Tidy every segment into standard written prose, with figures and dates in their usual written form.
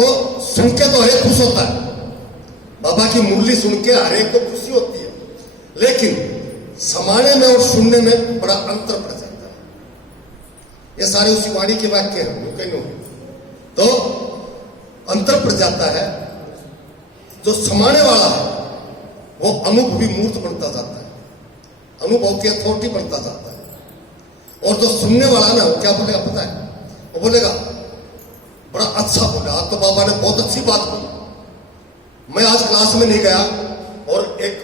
देखो सुन के तो हर एक खुश होता है, बाबा की मुरली सुन के हर एक को खुशी होती है, लेकिन समाने में और सुनने में बड़ा अंतर पड़ जाता है। ये सारे उसी वाणी के वाक्य हैं, कहीं तो अंतर पड़ जाता है। जो समाने वाला है वो अनुभवी मूर्त बनता जाता है, अनुभव की अथॉरिटी बनता जाता है, और जो सुनने वाला ना वो क्या बोलेगा पता है? वो बोलेगा बड़ा अच्छा बोला, आज तो बाबा ने बहुत अच्छी बात बोली। मैं आज क्लास में नहीं गया, और एक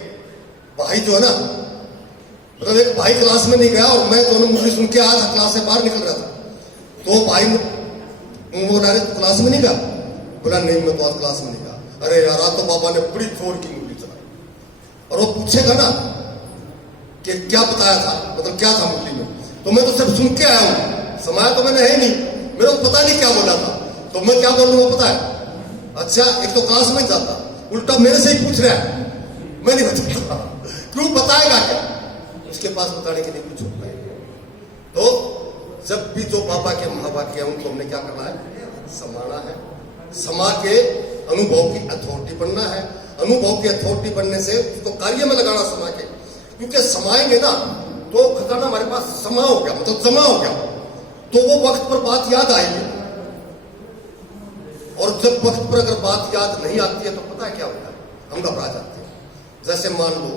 भाई जो है ना, मतलब एक भाई क्लास में नहीं गया और मैं दोनों मुरली सुन के आज क्लास से बाहर निकल रहा था, तो भाई बोला अरे क्लास में नहीं गया? बोला नहीं मैं तो आज क्लास में नहीं गया। अरे यार आज तो बाबा ने बड़ी जोर की मुरली चलाई। और वो पूछेगा ना कि क्या बताया था, मतलब क्या था मुरली में, तो मैं तो सिर्फ सुन के आया हूं, समाया तो मैंने है नहीं, मेरे को पता नहीं क्या बोला था, तो मैं क्या बोल रहा हूं पता है? अच्छा एक तो क्लास में जाता, उल्टा मेरे से ही पूछ रहा है, मैं नहीं बताता। क्यों बताएगा क्या? उसके पास बताने के लिए कुछ होता है। तो जब भी जो बाबा के महावाक्य हैं उनको हमने क्या करना है? समाना है। समा के अनुभव की अथॉरिटी बनना है। अनुभव की अथॉरिटी बनने से उसको कार्य में लगाना समा के, क्योंकि समाएंगे ना तो खजाना हमारे पास समा हो गया, मतलब जमा हो गया, तो वो वक्त पर बात याद आएगी। और जब वक्त पर अगर बात याद नहीं आती है तो पता है क्या होता है? हम घबरा जाते हैं। जैसे मान लो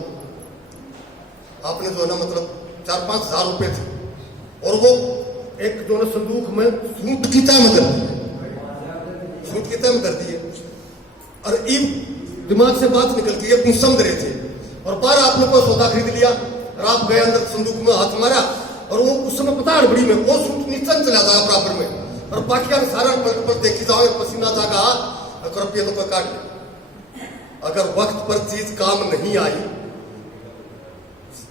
आपने जो है ना मतलब 4-5 हजार रुपए थे, और वो एक जो है संदूक में सूट की तय में कर दिए, सूट की तय में कर दिए, और इन दिमाग से बात निकल गई, ये समझ रहे थे, और बार आपने कोई सौदा खरीद लिया और आप गए अंदर संदूक में हाथ मारा, और वो उस समय पता हड़बड़ी में वो सूट नीचे चला जाएगा बराबर में, और बाकी सारा पलट पर देखी जाओ पसीना जागा और रुपये तो कोई काट ले। अगर वक्त पर चीज काम नहीं आई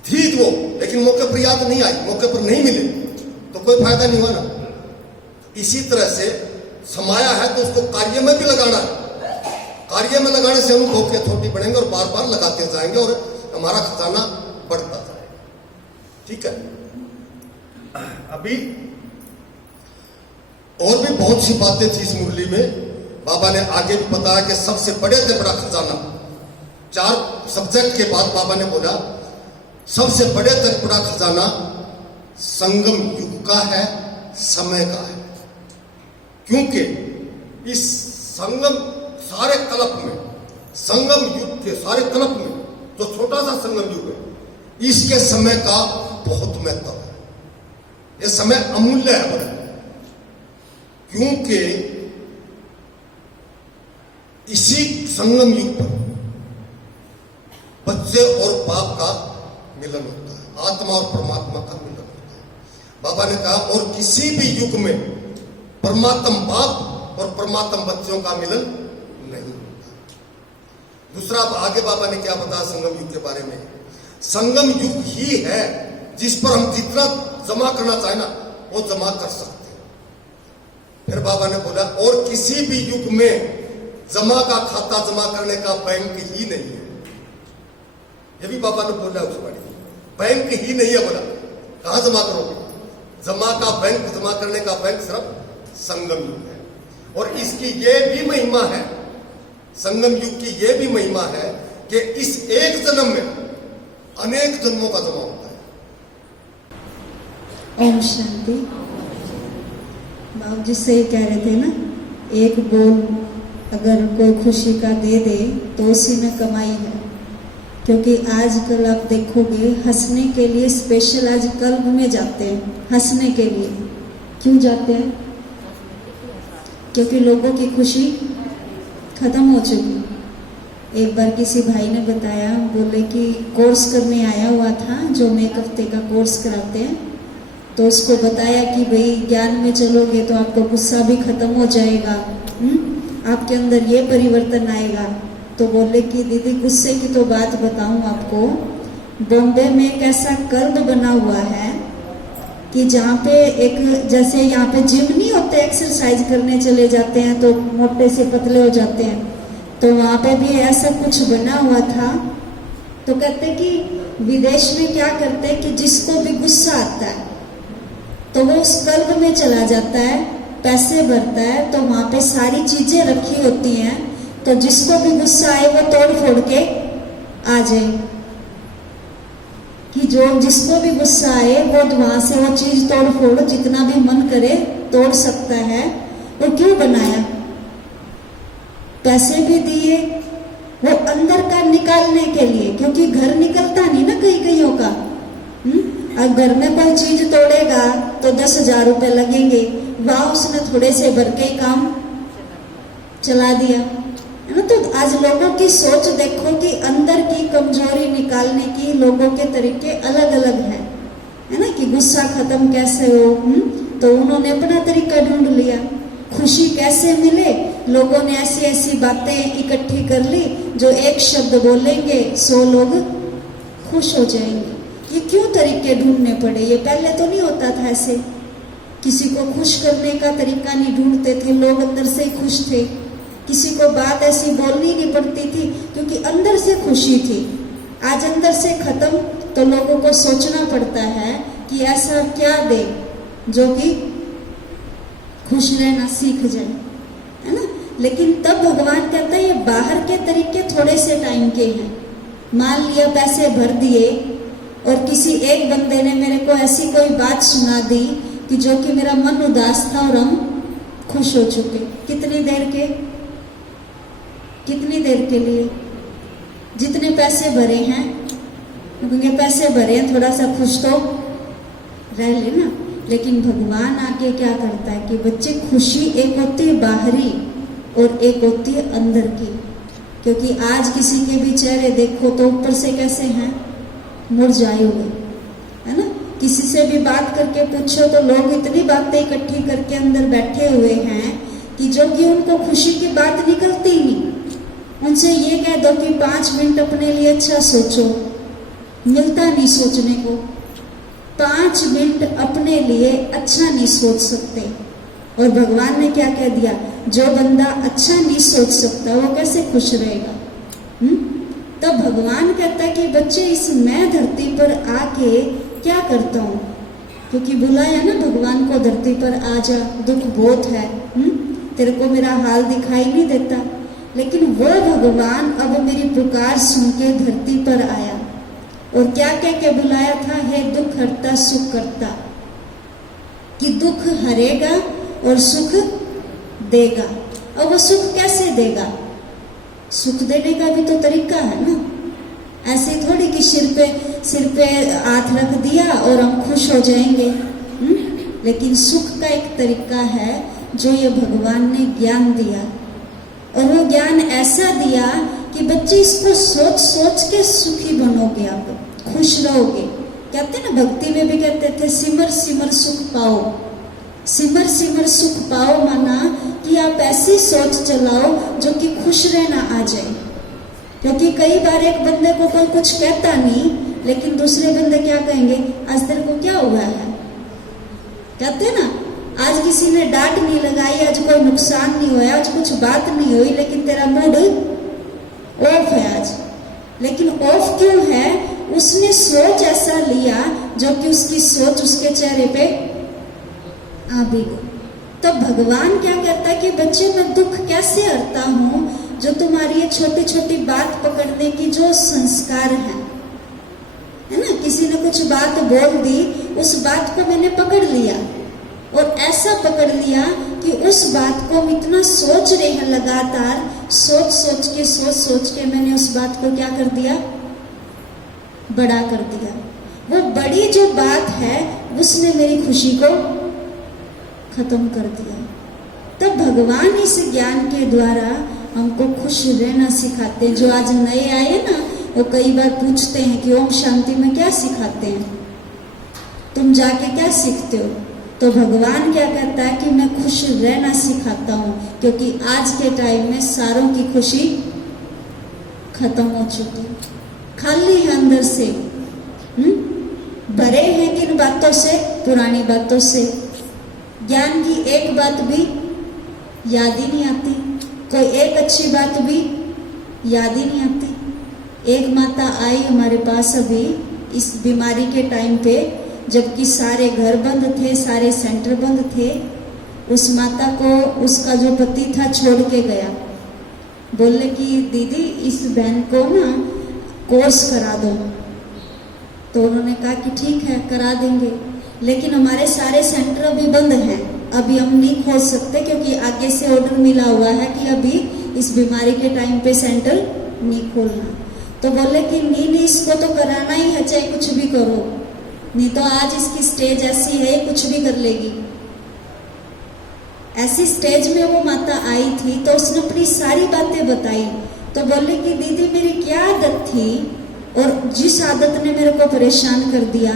थी वो, लेकिन मौके पर याद नहीं आई, मौके पर नहीं मिले, तो कोई फायदा नहीं हुआ ना। इसी तरह से समाया है तो उसको कार्य में भी लगाना है। कार्य में लगाने से अनुभव की अथॉरिटी बढ़ेंगे और बार बार लगाते जाएंगे और हमारा खजाना बढ़ता जाएगा। ठीक है, अभी और भी बहुत सी बातें थी इस मुरली में। बाबा ने आगे भी बताया कि सबसे बड़े से बड़ा खजाना, 4 सब्जेक्ट के बाद बाबा ने बोला सबसे बड़े तक बड़ा खजाना संगम युग का है, समय का है। क्योंकि इस संगम सारे कल्प में, संगम युग के सारे कल्प में जो छोटा सा संगम युग है, इसके समय का बहुत महत्व है। यह समय अमूल्य है बड़ा, क्योंकि इसी संगम युग पर बच्चे और बाप का मिलन होता है, आत्मा और परमात्मा का मिलन होता है। बाबा ने कहा और किसी भी युग में परमात्म बाप और परमात्म बच्चों का मिलन नहीं होता। दूसरा आगे बाबा ने क्या बताया संगम युग के बारे में? संगम युग ही है जिस पर हम जितना जमा करना चाहे ना वो जमा कर सकते हैं। फिर बाबा ने बोला और किसी भी युग में जमा का खाता जमा करने का बैंक ही नहीं है। ये भी बाबा ने बोला उस बारे में, बैंक ही नहीं है। बोला कहां जमा करोगे? जमा का बैंक, जमा करने का बैंक सिर्फ संगम युग है। और इसकी ये भी महिमा है, संगम युग की ये भी महिमा है कि इस एक जन्म में अनेक जन्मों का जमा होता है। ओम शांति। बाबू जी से कह रहे थे ना, एक बोल अगर कोई खुशी का दे दे तो उसी में कमाई है। क्योंकि आजकल आप देखोगे हंसने के लिए स्पेशल आज क्लब में जाते हैं, हंसने के लिए। क्यों जाते हैं? क्योंकि लोगों की खुशी खत्म हो चुकी। एक बार किसी भाई ने बताया, बोले कि कोर्स करने आया हुआ था जो हम 1 हफ्ते का कोर्स कराते हैं, तो उसको बताया कि भाई ज्ञान में चलोगे तो आपका गुस्सा भी खत्म हो जाएगा, आपके अंदर ये परिवर्तन आएगा। तो बोले कि दीदी गुस्से की तो बात बताऊं आपको, बॉम्बे में एक ऐसा क्लब बना हुआ है कि जहाँ पे एक जैसे यहाँ पे जिम नहीं होते, एक्सरसाइज करने चले जाते हैं तो मोटे से पतले हो जाते हैं, तो वहाँ पे भी ऐसा कुछ बना हुआ था। तो कहते कि विदेश में क्या करते हैं कि जिसको भी गुस्सा आता है तो वो उस क्लब में चला जाता है पैसे भरता है तो वहां पे सारी चीजें रखी होती हैं, तो जिसको भी गुस्सा आए वो तोड़ फोड़ के आ जाए, कि जो जिसको भी गुस्सा आए वो वहां से वो चीज तोड़ फोड़ जितना भी मन करे तोड़ सकता है। वो क्यों बनाया? पैसे भी दिए वो अंदर का निकालने के लिए, क्योंकि घर निकलता नहीं ना कई कईयों का। अब घर में कोई चीज तोड़ेगा तो 10,000 रुपए लगेंगे, वाह उसने थोड़े से भर के ही काम चला दिया, है ना। तो आज लोगों की सोच देखो कि अंदर की कमजोरी निकालने की लोगों के तरीके अलग अलग है ना, कि गुस्सा खत्म कैसे हो। तो उन्होंने अपना तरीका ढूंढ लिया। खुशी कैसे मिले, लोगों ने ऐसी ऐसी बातें इकट्ठी कर ली, जो एक शब्द बोलेंगे 100 लोग खुश हो जाएंगे। ये क्यों तरीके ढूंढने पड़े? ये पहले तो नहीं होता था ऐसे। किसी को खुश करने का तरीका नहीं ढूंढते थे, लोग अंदर से खुश थे। किसी को बात ऐसी बोलनी नहीं पड़ती थी, क्योंकि अंदर से खुशी थी। आज अंदर से खत्म, तो लोगों को सोचना पड़ता है कि ऐसा क्या दे जो कि खुश रहना सीख जाए, है ना। लेकिन तब भगवान कहता है ये बाहर के तरीके थोड़े से टाइम के हैं। मान लिया पैसे भर दिए और किसी एक बंदे ने मेरे को ऐसी कोई बात सुना दी कि जो कि मेरा मन उदास था और हम खुश हो चुके। कितनी देर के लिए? जितने पैसे भरे हैं, क्योंकि पैसे भरे हैं थोड़ा सा खुश तो रह लेना। लेकिन भगवान आके क्या करता है कि बच्चे, खुशी एक होती है बाहरी और एक होती है अंदर की। क्योंकि आज किसी के भी चेहरे देखो तो ऊपर से कैसे हैं, मुरझाए हुए, है ना। किसी से भी बात करके पूछो तो लोग इतनी बातें इकट्ठी करके अंदर बैठे हुए हैं कि जो कि उनको खुशी की बात निकलती ही नहीं। उनसे ये कह दो कि 5 मिनट अपने लिए अच्छा सोचो, मिलता नहीं सोचने को। 5 मिनट अपने लिए अच्छा नहीं सोच सकते। और भगवान ने क्या कह दिया, जो बंदा अच्छा नहीं सोच सकता वो कैसे खुश रहेगा। तब भगवान कहता है कि बच्चे, इस मैं धरती पर आके क्या करता हूँ, क्योंकि बुलाया ना भगवान को धरती पर, आ जा, दुख बहुत है, तेरे को मेरा हाल दिखाई नहीं देता। लेकिन वो भगवान अब मेरी पुकार सुन के धरती पर आया और क्या कह के बुलाया था, हे दुख हरता सुख करता, कि दुख हरेगा और सुख देगा। और वो सुख कैसे देगा? सुख देने का भी तो तरीका है ना। ऐसे थोड़ी कि सिर पे हाथ रख दिया और हम खुश हो जाएंगे। लेकिन सुख का एक तरीका है जो ये भगवान ने ज्ञान दिया, और वो ज्ञान ऐसा दिया कि बच्चे इसको सोच सोच के सुखी बनोगे, आप खुश रहोगे। कहते ना, भक्ति में भी कहते थे, सिमर सिमर सुख पाओ। सिमर सिमर सुख पाओ माना कि आप ऐसी सोच चलाओ जो कि खुश रहना आ जाए। क्योंकि कई बार एक बंदे को कोई कुछ कहता नहीं, लेकिन दूसरे बंदे क्या कहेंगे, आज तेरे को क्या हुआ है। कहते ना, आज किसी ने डांट नहीं लगाई, आज कोई नुकसान नहीं हुआ, आज कुछ बात नहीं हुई, लेकिन तेरा मूड ऑफ है आज। लेकिन ऑफ क्यों है? उसने सोच ऐसा लिया जो कि उसकी सोच उसके चेहरे पे आ भी गई। तब भगवान क्या कहता है कि बच्चे, मैं दुख कैसे हरता हूँ, जो तुम्हारी ये छोटी छोटी बात पकड़ने की जो संस्कार है ना। किसी ने कुछ बात बोल दी, उस बात को मैंने पकड़ लिया, और ऐसा पकड़ लिया कि उस बात को हम इतना सोच रहे हैं, लगातार सोच के मैंने उस बात को क्या कर दिया, बड़ा कर दिया। वो बड़ी जो बात है उसने मेरी खुशी को खत्म कर दिया। तब भगवान इस ज्ञान के द्वारा हमको खुश रहना सिखाते हैं। जो आज नए आए ना, वो कई बार पूछते हैं कि ओम शांति में क्या सिखाते हैं, तुम जाके क्या सीखते हो। तो भगवान क्या कहता है कि मैं खुश रहना सिखाता हूँ, क्योंकि आज के टाइम में सारों की खुशी खत्म हो चुकी, खाली है अंदर से। भरे हैं किन बातों से, पुरानी बातों से। ज्ञान की एक बात भी याद ही नहीं आती, कोई एक अच्छी बात भी याद ही नहीं आती। एक माता आई हमारे पास अभी इस बीमारी के टाइम पे, जबकि सारे घर बंद थे, सारे सेंटर बंद थे। उस माता को उसका जो पति था छोड़ के गया। बोले कि दीदी इस बहन को ना कोर्स करा दो। तो उन्होंने कहा कि ठीक है करा देंगे, लेकिन हमारे सारे सेंटर अभी बंद हैं, अभी हम नहीं खोल सकते क्योंकि आगे से ऑर्डर मिला हुआ है कि अभी इस बीमारी के टाइम पे सेंटर नहीं खोलना। तो बोले कि नहीं इसको तो कराना ही है, चाहे कुछ भी करो, नहीं तो आज इसकी स्टेज ऐसी है कुछ भी कर लेगी। ऐसी स्टेज में वो माता आई थी तो उसने अपनी सारी बातें बताई। तो बोले कि दीदी मेरी क्या आदत थी और जिस आदत ने मेरे को परेशान कर दिया,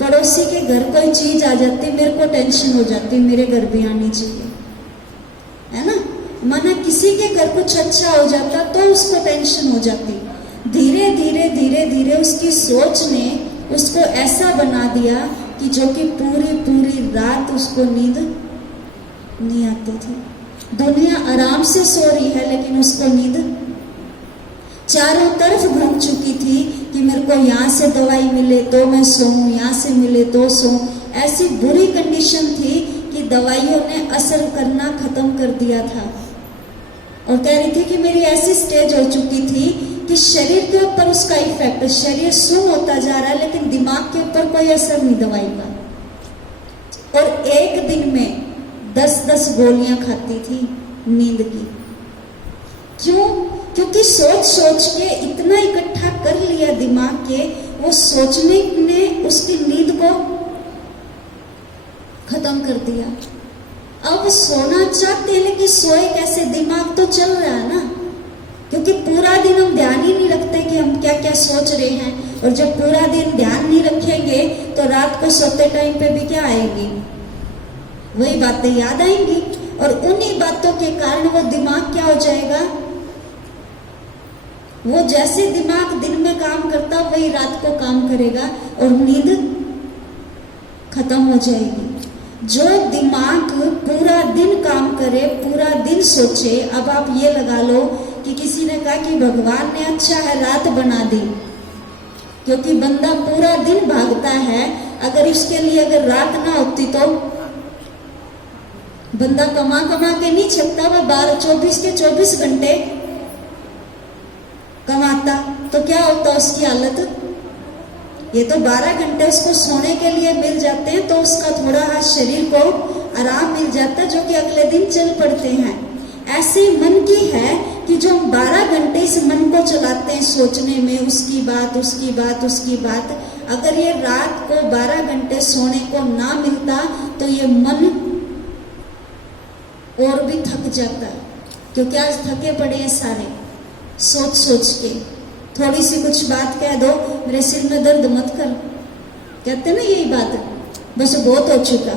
पड़ोसी के घर कोई चीज आ जाती मेरे को टेंशन हो जाती, मेरे घर भी आनी चाहिए, है ना। माना किसी के घर कुछ अच्छा हो जाता तो उसको टेंशन हो जाती। धीरे धीरे धीरे धीरे उसकी सोच ने उसको ऐसा बना दिया कि जो कि पूरी पूरी रात उसको नींद नहीं आती थी। दुनिया आराम से सो रही है लेकिन उसको नींद चारों तरफ घूम चुकी थी कि मेरे को यहाँ से दवाई मिले तो मैं सोऊं, यहाँ से मिले तो सोऊं। ऐसी बुरी कंडीशन थी कि दवाइयों ने असर करना खत्म कर दिया था। और कह रही थी कि मेरी ऐसी स्टेज हो चुकी थी कि शरीर के ऊपर उसका इफेक्ट, शरीर सुन्न होता जा रहा है लेकिन दिमाग के ऊपर कोई असर नहीं दवाई का। और एक दिन में 10-10 गोलियां खाती थी नींद की। क्यों? क्योंकि सोच सोच के इतना इकट्ठा कर लिया दिमाग के, वो सोचने ने उसकी नींद को खत्म कर दिया। अब सोना चाहते हैं लेकिन सोए कैसे, दिमाग तो चल रहा है ना, क्योंकि पूरा दिन हम ध्यान ही नहीं रखते कि हम क्या क्या सोच रहे हैं। और जब पूरा दिन ध्यान नहीं रखेंगे तो रात को सोते टाइम पे भी क्या आएगी, वही बातें याद आएंगी। और उन्हीं बातों के कारण वो दिमाग क्या हो जाएगा, वो जैसे दिमाग दिन में काम करता वही रात को काम करेगा और नींद खत्म हो जाएगी। जो दिमाग पूरा दिन काम करे, पूरा दिन सोचे। अब आप ये लगा लो कि किसी ने कहा कि भगवान ने अच्छा है रात बना दी, क्योंकि बंदा पूरा दिन भागता है, अगर उसके लिए अगर रात ना होती तो बंदा कमा कमा के नहीं छकता, वह 24 के 24 घंटे कमाता, तो क्या होता उसकी हालत। ये तो 12 घंटे उसको सोने के लिए मिल जाते हैं तो उसका थोड़ा हाथ शरीर को आराम मिल जाता है, जो कि अगले दिन चल पड़ते हैं। ऐसे मन की है कि जो हम 12 घंटे इस मन को चलाते हैं सोचने में, उसकी बात उसकी बात उसकी बात, अगर ये रात को 12 घंटे सोने को ना मिलता तो ये मन और भी थक जाता है। क्योंकि आज थके पड़े हैं सारे सोच सोच के। थोड़ी सी कुछ बात कह दो, मेरे सिर में दर्द मत कर, कहते ना यही बात, बस बहुत हो चुका।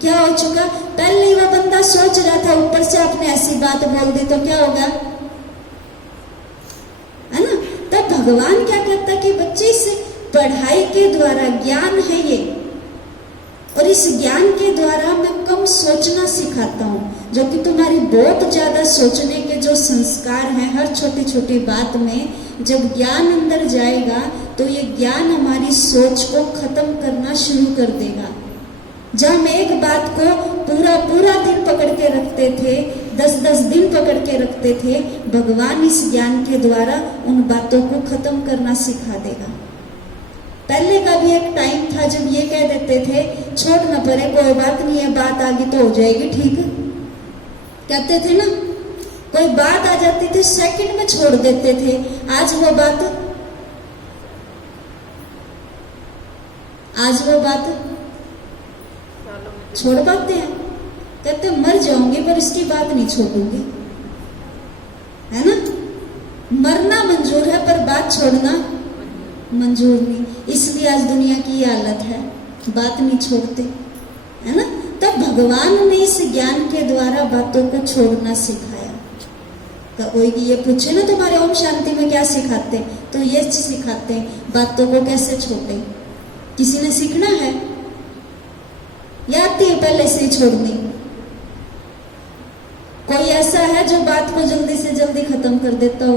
क्या हो चुका? पहले ही वह बंदा सोच रहा था, ऊपर से आपने ऐसी बात बोल दी तो क्या होगा, है ना। तब भगवान क्या कहता कि बच्चे इस पढ़ाई के द्वारा, ज्ञान है ये, और इस ज्ञान के द्वारा मैं कम सोचना सिखाता हूँ, जो कि तुम्हारी बहुत ज्यादा सोचने के जो संस्कार हैं हर छोटी छोटी बात में, जब ज्ञान अंदर जाएगा तो ये ज्ञान हमारी सोच को खत्म करना शुरू कर देगा। जब हम एक बात को पूरा पूरा दिन पकड़ के रखते थे, 10-10 दिन पकड़ के रखते थे, भगवान इस ज्ञान के द्वारा उन बातों को खत्म करना सिखा देगा। पहले का भी एक टाइम था जब ये कह देते थे छोड़ न पड़े, कोई बात नहीं है, बात आगे तो हो जाएगी ठीक, कहते थे ना। कोई बात आ जाती थी सेकंड में छोड़ देते थे। आज वो बात छोड़ पाते हैं? कहते मर जाऊंगी पर इसकी बात नहीं छोड़ूंगी, है ना। मरना मंजूर है पर बात छोड़ना मंजूर नहीं। इसलिए आज दुनिया की ये हालत है, बात नहीं छोड़ते, है ना। तब भगवान ने इस ज्ञान के द्वारा बातों को छोड़ना सिखाया। तो कोई ये पूछे ना तुम्हारे ओम शांति में क्या सिखाते, तो ये सिखाते हैं बातों को कैसे छोड़े। किसी ने सीखना है या आती है पहले से ही छोड़नी? कोई ऐसा है जो बात को जल्दी से जल्दी खत्म कर देता हो?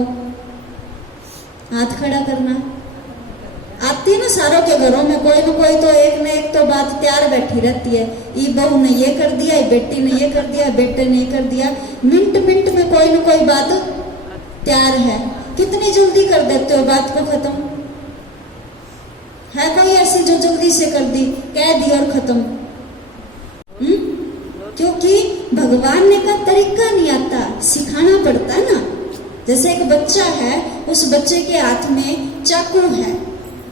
हाथ खड़ा करना। आती आती है ना सारों के घरों में कोई न कोई तो एक न एक तो बात तैयार बैठी रहती है। ये बहू ने ये कर दिया, ये बेटी ने ये कर दिया, बेटे ने ये कर दिया। मिनट मिनट में कोई न कोई बात तैयार है। कितनी जल्दी कर देते हो बात को खत्म। है कोई ऐसी जो जल्दी से कर दी, कह दी और खत्म। क्योंकि भगवान ने का तरीका नहीं आता, सिखाना पड़ता है ना। जैसे एक बच्चा है, उस बच्चे के हाथ में चाकू है,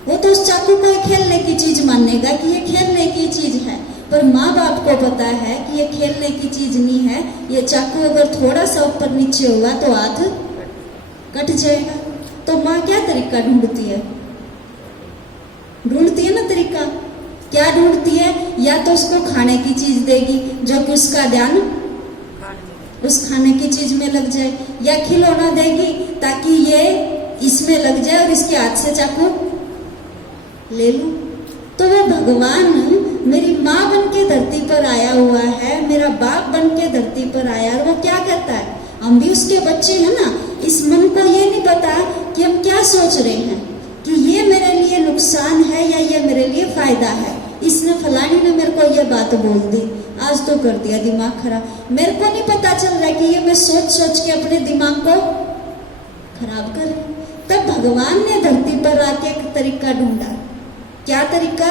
वो तो उस चाकू को खेलने की चीज मानेगा कि ये खेलने की चीज है। पर माँ बाप को पता है कि ये खेलने की चीज नहीं है, ये चाकू अगर थोड़ा सा ऊपर नीचे हुआ तो हाथ कट जाएगा। तो माँ क्या तरीका ढूंढती है? ढूंढती है ना तरीका। क्या ढूंढती है? या तो उसको खाने की चीज देगी जो कि उसका ध्यान उस खाने की चीज में लग जाए, या खिलौना देगी ताकि ये इसमें लग जाए और इसके हाथ से चाकू ले लूं। तो वो भगवान मेरी माँ बन के धरती पर आया हुआ है, मेरा बाप बन के धरती पर आया, और वो क्या कहता है? हम भी उसके बच्चे हैं ना। इस मन को ये नहीं पता कि हम क्या सोच रहे हैं, कि ये मेरे लिए नुकसान है या ये मेरे लिए फायदा है। इसने फलानी ने मेरे को ये बात बोल दी, आज तो कर दिया दिमाग खराब। मेरे को नहीं पता चल रहा कि ये मैं सोच सोच के अपने दिमाग को खराब कर। तब भगवान ने धरती पर आके एक तरीका ढूंढा। क्या तरीका?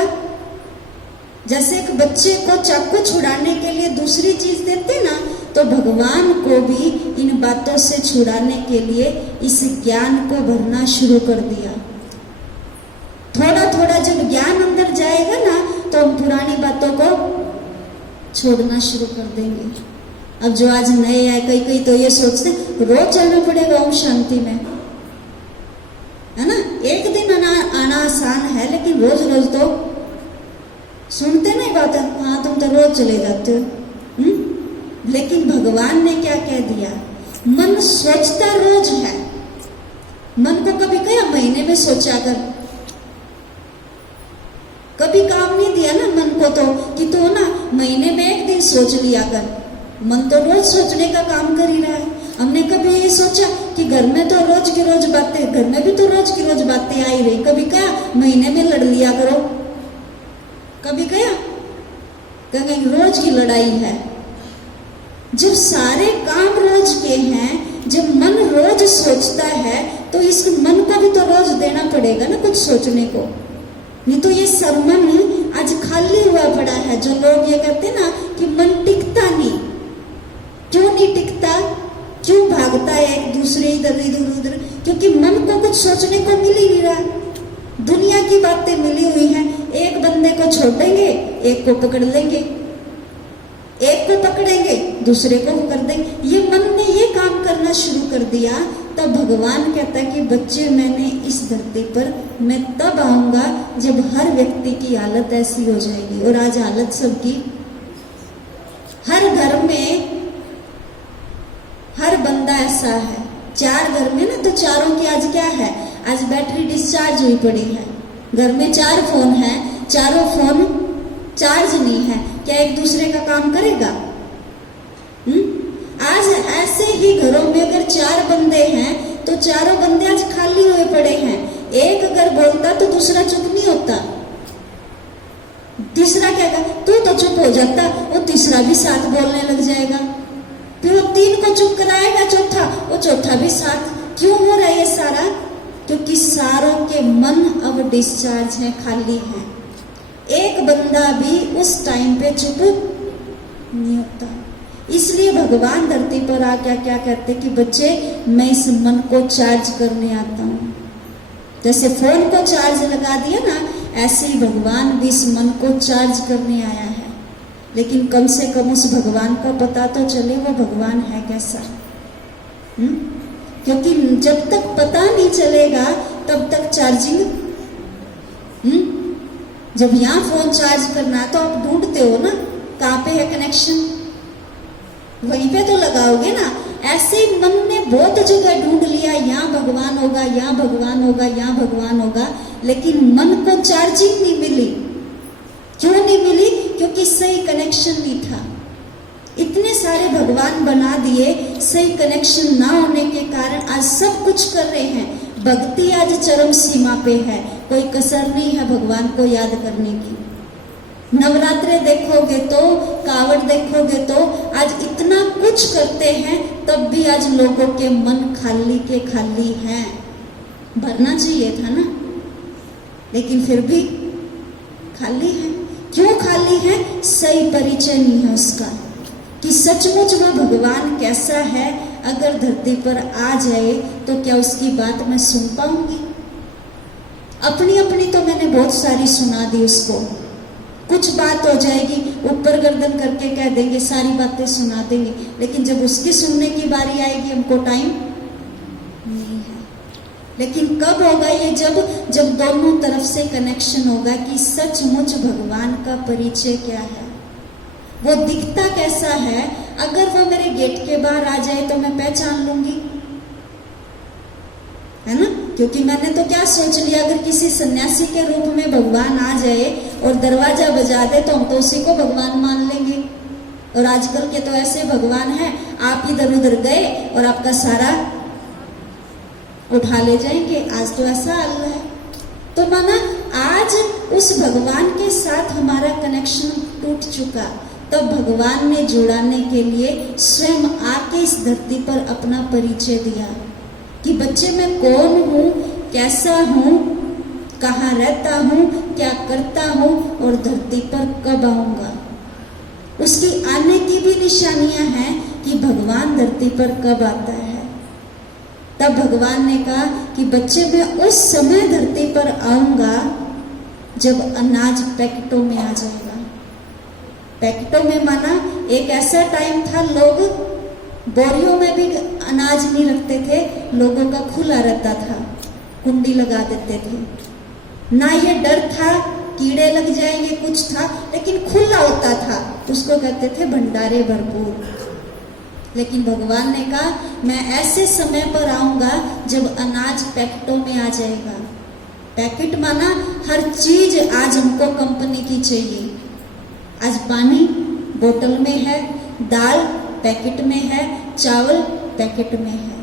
जैसे एक बच्चे को चाकू छुड़ाने के लिए दूसरी चीज देते ना, तो भगवान को भी इन बातों से छुड़ाने के लिए इस ज्ञान को भरना शुरू कर दिया। थोड़ा थोड़ा जब ज्ञान अंदर जाएगा ना, तो हम पुरानी बातों को छोड़ना शुरू कर देंगे। अब जो आज नए आए, कई कई तो ये सोचते रोज चलना पड़ेगा ओम शांति में, है ना। एक दिन आना आसान है, लेकिन रोज रोज तो सुनते नहीं बात है। हाँ, तुम तो रोज चले जाते हो। लेकिन भगवान ने क्या कह दिया? मन सोचता रोज है। मन को कभी कहा महीने में सोचा कर, कभी काम नहीं दिया ना मन को तो कि तो ना महीने में एक दिन सोच लिया कर। मन तो रोज सोचने का काम कर ही रहा है। हमने कभी ये सोचा कि घर में तो रोज की रोज बातें, घर में भी तो रोज की रोज बातें आई रही। कभी कहा महीने में लड़ लिया करो, कभी कहा कहीं रोज की लड़ाई है। जब सारे काम रोज के हैं, जब मन रोज सोचता है, तो इस मन को भी तो रोज देना पड़ेगा ना कुछ सोचने को। नहीं तो ये सब मन आज खाली हुआ पड़ा है। जो लोग ये कहते ना कि मन टिकता नहीं, क्यों नहीं टिकता? क्यों भागता है एक दूसरे इधर उधर? क्योंकि मन को कुछ सोचने को मिल ही नहीं रहा। दुनिया की बातें मिली हुई हैं। एक बंदे को छोड़ देंगे, एक को पकड़ लेंगे, एक को पकड़ेंगे, दूसरे को कर देंगे। ये मन ने ये काम करना शुरू कर दिया। तब भगवान कहता है कि बच्चे, मैंने इस धरती पर मैं तब आऊंगा जब हर व्यक्ति की हालत ऐसी हो जाएगी। और आज हालत सबकी, हर घर में हर बंदा ऐसा है। 4 घर में ना, तो चारों की आज क्या है? आज बैटरी डिस्चार्ज हुई पड़ी है। घर में 4 फोन है, चारों फोन चार्ज नहीं है। क्या एक दूसरे का काम करेगा? आज ऐसे ही घरों में अगर 4 बंदे हैं, तो चारों बंदे आज खाली हुए पड़े हैं। एक अगर बोलता तो दूसरा चुप नहीं होता। तीसरा क्या कहा? तू तो चुप हो जाता, वो तीसरा भी साथ बोलने लग जाएगा। फिर वो 3 को चुप कराएगा, वो चौथा भी साथ। क्यों हो रहा है ये सारा? क्योंकि सारों के मन अब डिस्चार्ज है, खाली है। एक बंदा भी उस टाइम पे चुप नहीं होता। इसलिए भगवान धरती पर आके क्या कहते कि बच्चे, मैं इस मन को चार्ज करने आता हूँ। जैसे फोन को चार्ज लगा दिया ना, ऐसे ही भगवान भी इस मन को चार्ज करने आया है। लेकिन कम से कम उस भगवान को पता तो चले वो भगवान है कैसा। क्योंकि जब तक पता नहीं चलेगा तब तक चार्जिंग। जब यहाँ फोन चार्ज करना है तो आप ढूंढते हो ना कहाँ पे है कनेक्शन, वहीं पे तो लगाओगे ना। ऐसे ही मन ने बहुत जगह ढूंढ लिया, यहाँ भगवान होगा, यहाँ भगवान होगा, यहाँ भगवान होगा, लेकिन मन को चार्जिंग नहीं मिली। क्यों नहीं मिली? क्योंकि सही कनेक्शन नहीं था। इतने सारे भगवान बना दिए, सही कनेक्शन ना होने के कारण आज सब कुछ कर रहे हैं। भक्ति आज चरम सीमा पे है, कोई कसर नहीं है भगवान को याद करने की। नवरात्रे देखोगे तो, कावड़ देखोगे तो, आज इतना कुछ करते हैं तब भी आज लोगों के मन खाली के खाली हैं। भरना चाहिए था ना, लेकिन फिर भी खाली है। क्यों खाली है? सही परिचय नहीं है उसका कि सचमुच में भगवान कैसा है। अगर धरती पर आ जाए तो क्या उसकी बात मैं सुन पाऊंगी? अपनी अपनी तो मैंने बहुत सारी सुना दी उसको। कुछ बात हो जाएगी, ऊपर गर्दन करके कह देंगे, सारी बातें सुना देंगे, लेकिन जब उसकी सुनने की बारी आएगी हमको टाइम नहीं है। लेकिन कब होगा ये? जब दोनों तरफ से कनेक्शन होगा कि सचमुच भगवान का परिचय क्या है, वो दिखता कैसा है। अगर वो मेरे गेट के बाहर आ जाए तो मैं पहचान लूंगी, है ना? क्योंकि मैंने तो क्या सोच लिया, अगर किसी सन्यासी के रूप में भगवान आ जाए और दरवाजा बजा दे तो हम तो उसी को भगवान मान लेंगे। और आजकल के तो ऐसे भगवान हैं, आप इधर उधर गए और आपका सारा उठा ले जाएंगे। आज तो ऐसा हाल है। तो माना आज उस भगवान के साथ हमारा कनेक्शन टूट चुका, तब भगवान ने जुड़ाने के लिए स्वयं आके इस धरती पर अपना परिचय दिया कि बच्चे मैं कौन हूँ, कैसा हूँ, कहाँ रहता हूँ, क्या करता हूँ और धरती पर कब आऊंगा। उसकी आने की भी निशानियां हैं कि भगवान धरती पर कब आता है। तब भगवान ने कहा कि बच्चे मैं उस समय धरती पर आऊंगा जब अनाज पैकेटों में आ जाएगा। पैकेटों में माना एक ऐसा टाइम था, लोग बोरियों में भी अनाज नहीं रखते थे, लोगों का खुला रहता था, कुंडी लगा देते थे। ना ये डर था कीड़े लग जाएंगे, कुछ था, लेकिन खुला होता था, उसको कहते थे भंडारे भरपूर। लेकिन भगवान ने कहा मैं ऐसे समय पर आऊंगा जब अनाज पैकेटों में आ जाएगा। पैकेट माना हर चीज आज हमको कंपनी की चाहिए। आज पानी बोतल में है, दाल पैकेट में है, चावल पैकेट में है।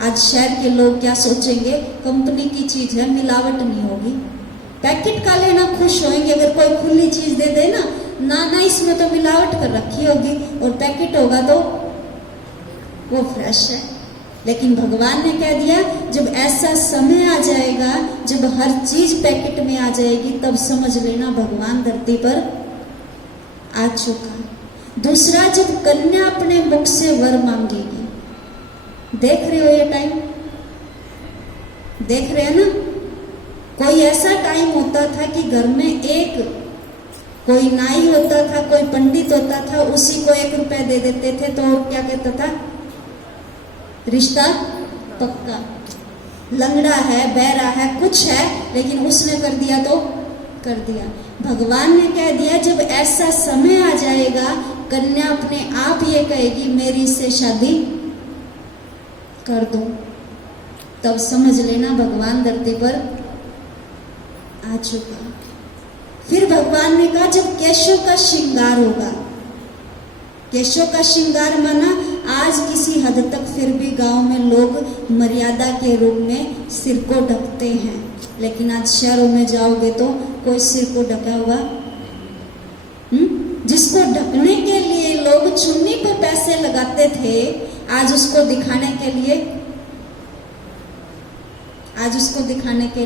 आज शहर के लोग क्या सोचेंगे, कंपनी की चीज है, मिलावट नहीं होगी, पैकेट का लेना खुश होंगे। अगर कोई खुली चीज दे दे ना ना इसमें तो मिलावट कर रखी होगी, और पैकेट होगा तो वो फ्रेश है। लेकिन भगवान ने कह दिया जब ऐसा समय आ जाएगा, जब हर चीज पैकेट में आ जाएगी, तब समझ लेना भगवान धरती पर आ चुका। दूसरा, जब कन्या अपने मुख से वर मांगेगी, देख रहे हो ये टाइम, देख रहे हैं ना। कोई ऐसा टाइम होता था कि घर में एक कोई नाई होता था, कोई पंडित होता था, उसी को 1 रुपया दे देते थे तो क्या कहता था, रिश्ता पक्का। लंगड़ा है, बहरा है, कुछ है, लेकिन उसने कर दिया तो कर दिया। भगवान ने कह दिया जब ऐसा समय आ जाएगा, कन्या अपने आप ये कहेगी मेरी से शादी कर दो, तब समझ लेना भगवान धरती पर आ चुका। फिर भगवान ने कहा जब केशों का श्रृंगार होगा, केशों का श्रृंगार माना आज किसी हद तक फिर भी गांव में लोग मर्यादा के रूप में सिर को ढकते हैं, लेकिन आज शहरों में जाओगे तो कोई सिर को ढका हुआ, जिसको ढकने के लिए लोग चुन्नी पर पैसे लगाते थे, आज उसको दिखाने के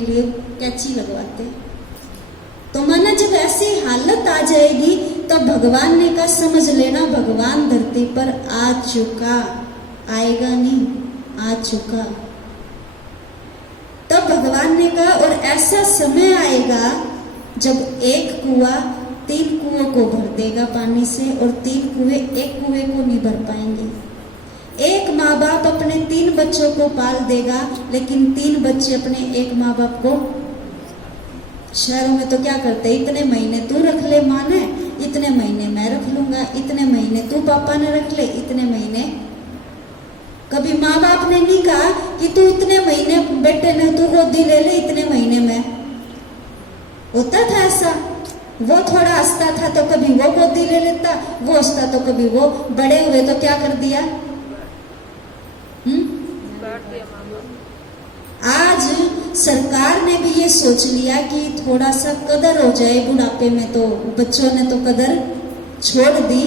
लिए कैंची लगवाते। तो माना जब ऐसी हालत आ जाएगी तो भगवान ने कहा समझ लेना भगवान धरती पर आ चुका, आएगा नहीं, आ चुका। तब भगवान ने कहा और ऐसा समय आएगा जब एक कुआं 3 कुओं को भर देगा पानी से, और 3 कुएं एक कुएं को नहीं भर पाएंगे। एक माँ बाप अपने 3 बच्चों को पाल देगा, लेकिन 3 बच्चे अपने एक माँ बाप को। शहरों में तो क्या करते हैं, इतने महीने तू रख ले माँ ने, इतने महीने मैं रख लूंगा, इतने महीने तू पापा ने रख ले, इतने महीने। कभी माँ बाप ने नहीं कहा कि तू इतने महीने बेटे ने तू गोदी ले ले, इतने महीने में। होता था ऐसा, वो थोड़ा हंसता था तो कभी वो गोदी ले लेता, वो हंसता तो कभी वो। बड़े हुए तो क्या कर दिया, आज सरकार ने भी ये सोच लिया कि थोड़ा सा कदर हो जाए बुढ़ापे में, तो बच्चों ने तो कदर छोड़ दी,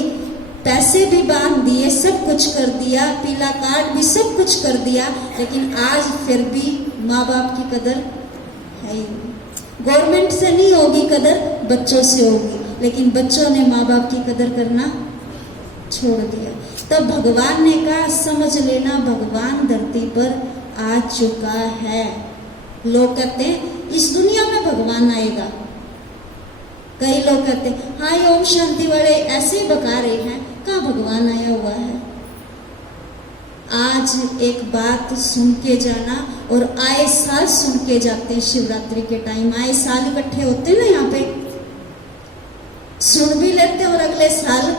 पैसे भी बांध दिए, सब कुछ कर दिया, पीला कार्ड भी सब कुछ कर दिया, लेकिन आज फिर भी माँ बाप की कदर है ही नहीं। गवर्नमेंट से नहीं होगी कदर, बच्चों से होगी, लेकिन बच्चों ने माँ बाप की कदर करना छोड़ दिया। तब भगवान ने कहा समझ लेना भगवान धरती पर आ चुका है। लोग कहते हैं इस दुनिया में भगवान आएगा, कई लोग कहते हैं हाँ ये ओम शांति वाले ऐसे ही बका रहे हैं, कहाँ भगवान आया हुआ है। आज एक बात सुन के जाना, और आए साल सुन के जाते हैं, शिवरात्रि के टाइम आए साल इकट्ठे होते हैं ना यहाँ पे, सुन भी लेते और अगले साल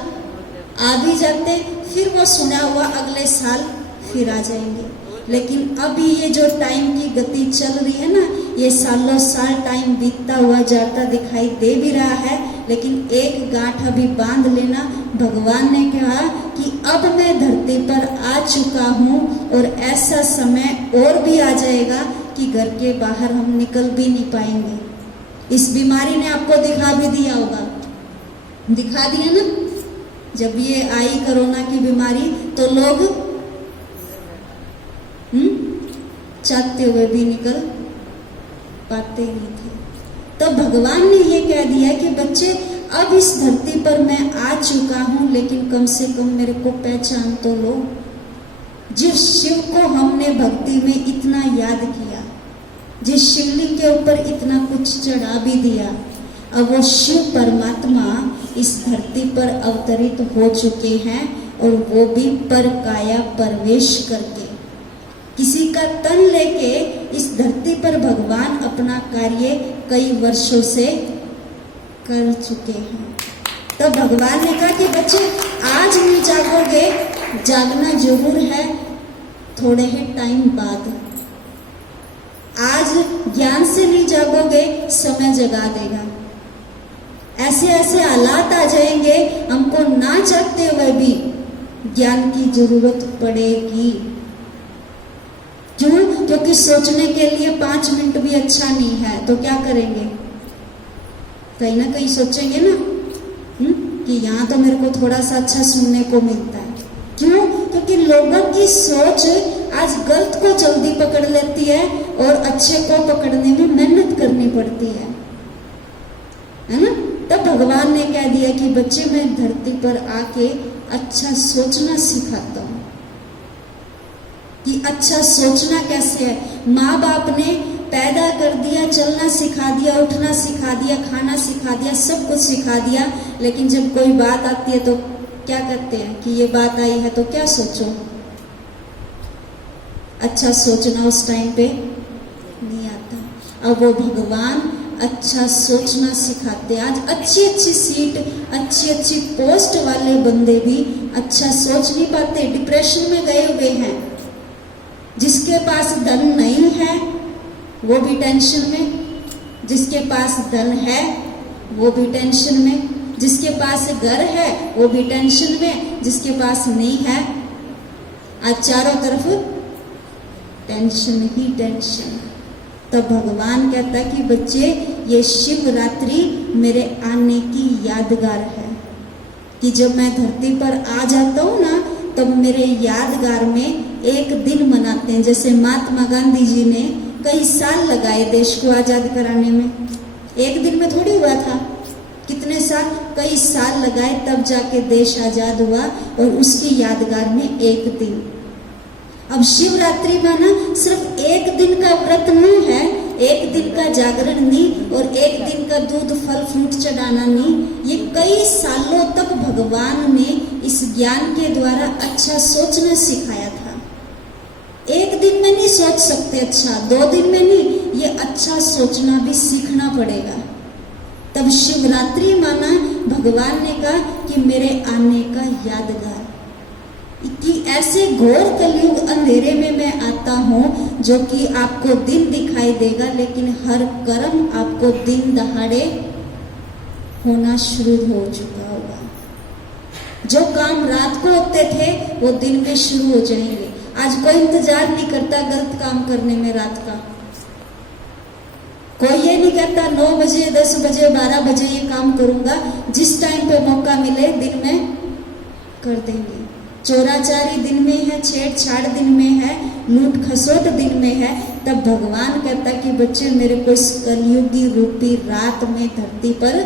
आ भी जाते, फिर वो सुना हुआ अगले साल फिर आ जाएंगे। लेकिन अभी ये जो टाइम की गति चल रही है ना, ये सालों साल टाइम बीतता हुआ जाता दिखाई दे भी रहा है, लेकिन एक गांठ अभी बांध लेना। भगवान ने कहा कि अब मैं धरती पर आ चुका हूँ, और ऐसा समय और भी आ जाएगा कि घर के बाहर हम निकल भी नहीं पाएंगे। इस बीमारी ने आपको दिखा भी दिया होगा, दिखा दिया ना, जब ये आई कोरोना की बीमारी तो लोग चाहते हुए भी निकल पाते नहीं थे। तब भगवान ने ये कह दिया कि बच्चे अब इस धरती पर मैं आ चुका हूँ, लेकिन कम से कम मेरे को पहचान तो लो। जिस शिव को हमने भक्ति में इतना याद किया, जिस शिवलिंग के ऊपर इतना कुछ चढ़ा भी दिया, अब वो शिव परमात्मा इस धरती पर अवतरित हो चुके हैं, और वो भी पर काया प्रवेश करके, किसी का तन लेके इस धरती पर भगवान अपना कार्य कई वर्षों से कर चुके हैं। तब भगवान ने कहा कि बच्चे आज नहीं जागोगे, जागना जरूर है थोड़े ही टाइम बाद। आज ज्ञान से नहीं जागोगे, समय जगा देगा। ऐसे ऐसे हालात आ जाएंगे, हमको ना चाहते हुए भी ज्ञान की जरूरत पड़ेगी। क्यों? क्योंकि सोचने के लिए 5 मिनट भी अच्छा नहीं है, तो क्या करेंगे? कहीं ना कहीं सोचेंगे ना कि यहाँ तो मेरे को थोड़ा सा अच्छा सुनने को मिलता है। क्यों? क्योंकि लोगों की सोच आज गलत को जल्दी पकड़ लेती है, और अच्छे को पकड़ने में मेहनत करनी पड़ती है ना। तब भगवान ने कह दिया कि बच्चे मैं धरती पर आके अच्छा सोचना सिखाता हूँ। कि अच्छा सोचना कैसे है। माँ बाप ने पैदा कर दिया, चलना सिखा दिया, उठना सिखा दिया, खाना सिखा दिया, सब कुछ सिखा दिया, लेकिन जब कोई बात आती है तो क्या करते हैं कि ये बात आई है तो क्या सोचो। अच्छा सोचना उस टाइम पे नहीं आता। अब वो भगवान अच्छा सोचना सिखाते हैं। आज अच्छी अच्छी सीट, अच्छी अच्छी पोस्ट वाले बंदे भी अच्छा सोच नहीं पाते, डिप्रेशन में गए हुए हैं। जिसके पास धन नहीं है वो भी टेंशन में, जिसके पास धन है वो भी टेंशन में, जिसके पास घर है वो भी टेंशन में, जिसके पास नहीं है आज चारों तरफ टेंशन ही टेंशन। तो भगवान कहता है कि बच्चे ये शिवरात्रि मेरे आने की यादगार है, कि जब मैं धरती पर आ जाता हूँ ना तब मेरे यादगार में एक दिन मनाते हैं। जैसे महात्मा गांधी जी ने कई साल लगाए देश को आज़ाद कराने में, एक दिन में थोड़ी हुआ था, कितने साल, कई साल लगाए तब जाके देश आज़ाद हुआ, और उसकी यादगार में एक दिन। अब शिवरात्रि का ना सिर्फ एक दिन का व्रत नहीं है, एक दिन का जागरण नहीं, और एक दिन का दूध फल फ्रूट चढ़ाना नहीं, ये कई सालों तक भगवान ने इस ज्ञान के द्वारा अच्छा सोचना सिखाया था। एक दिन में नहीं सोच सकते अच्छा, 2 दिन में नहीं, ये अच्छा सोचना भी सीखना पड़ेगा। तब शिवरात्रि माना भगवान ने कहा कि मेरे आने का यादगार, कि ऐसे घोर कलयुग अंधेरे में मैं आता हूँ जो कि आपको दिन दिखाई देगा, लेकिन हर कर्म आपको दिन दहाड़े होना शुरू हो चुका होगा। जो काम रात को होते थे वो दिन में शुरू हो जाएंगे। आज कोई इंतजार नहीं करता गलत काम करने में रात का, कोई ये नहीं कहता 9 बजे 10 बजे 12 बजे ये काम करूंगा, जिस टाइम पे मौका मिले दिन में कर देंगे। चोराचारी दिन में है, छेड़छाड़ दिन में है, लूट खसोट दिन में है, तब भगवान कहता कि बच्चे मेरे को इस कलयुगी रूपी रात में धरती पर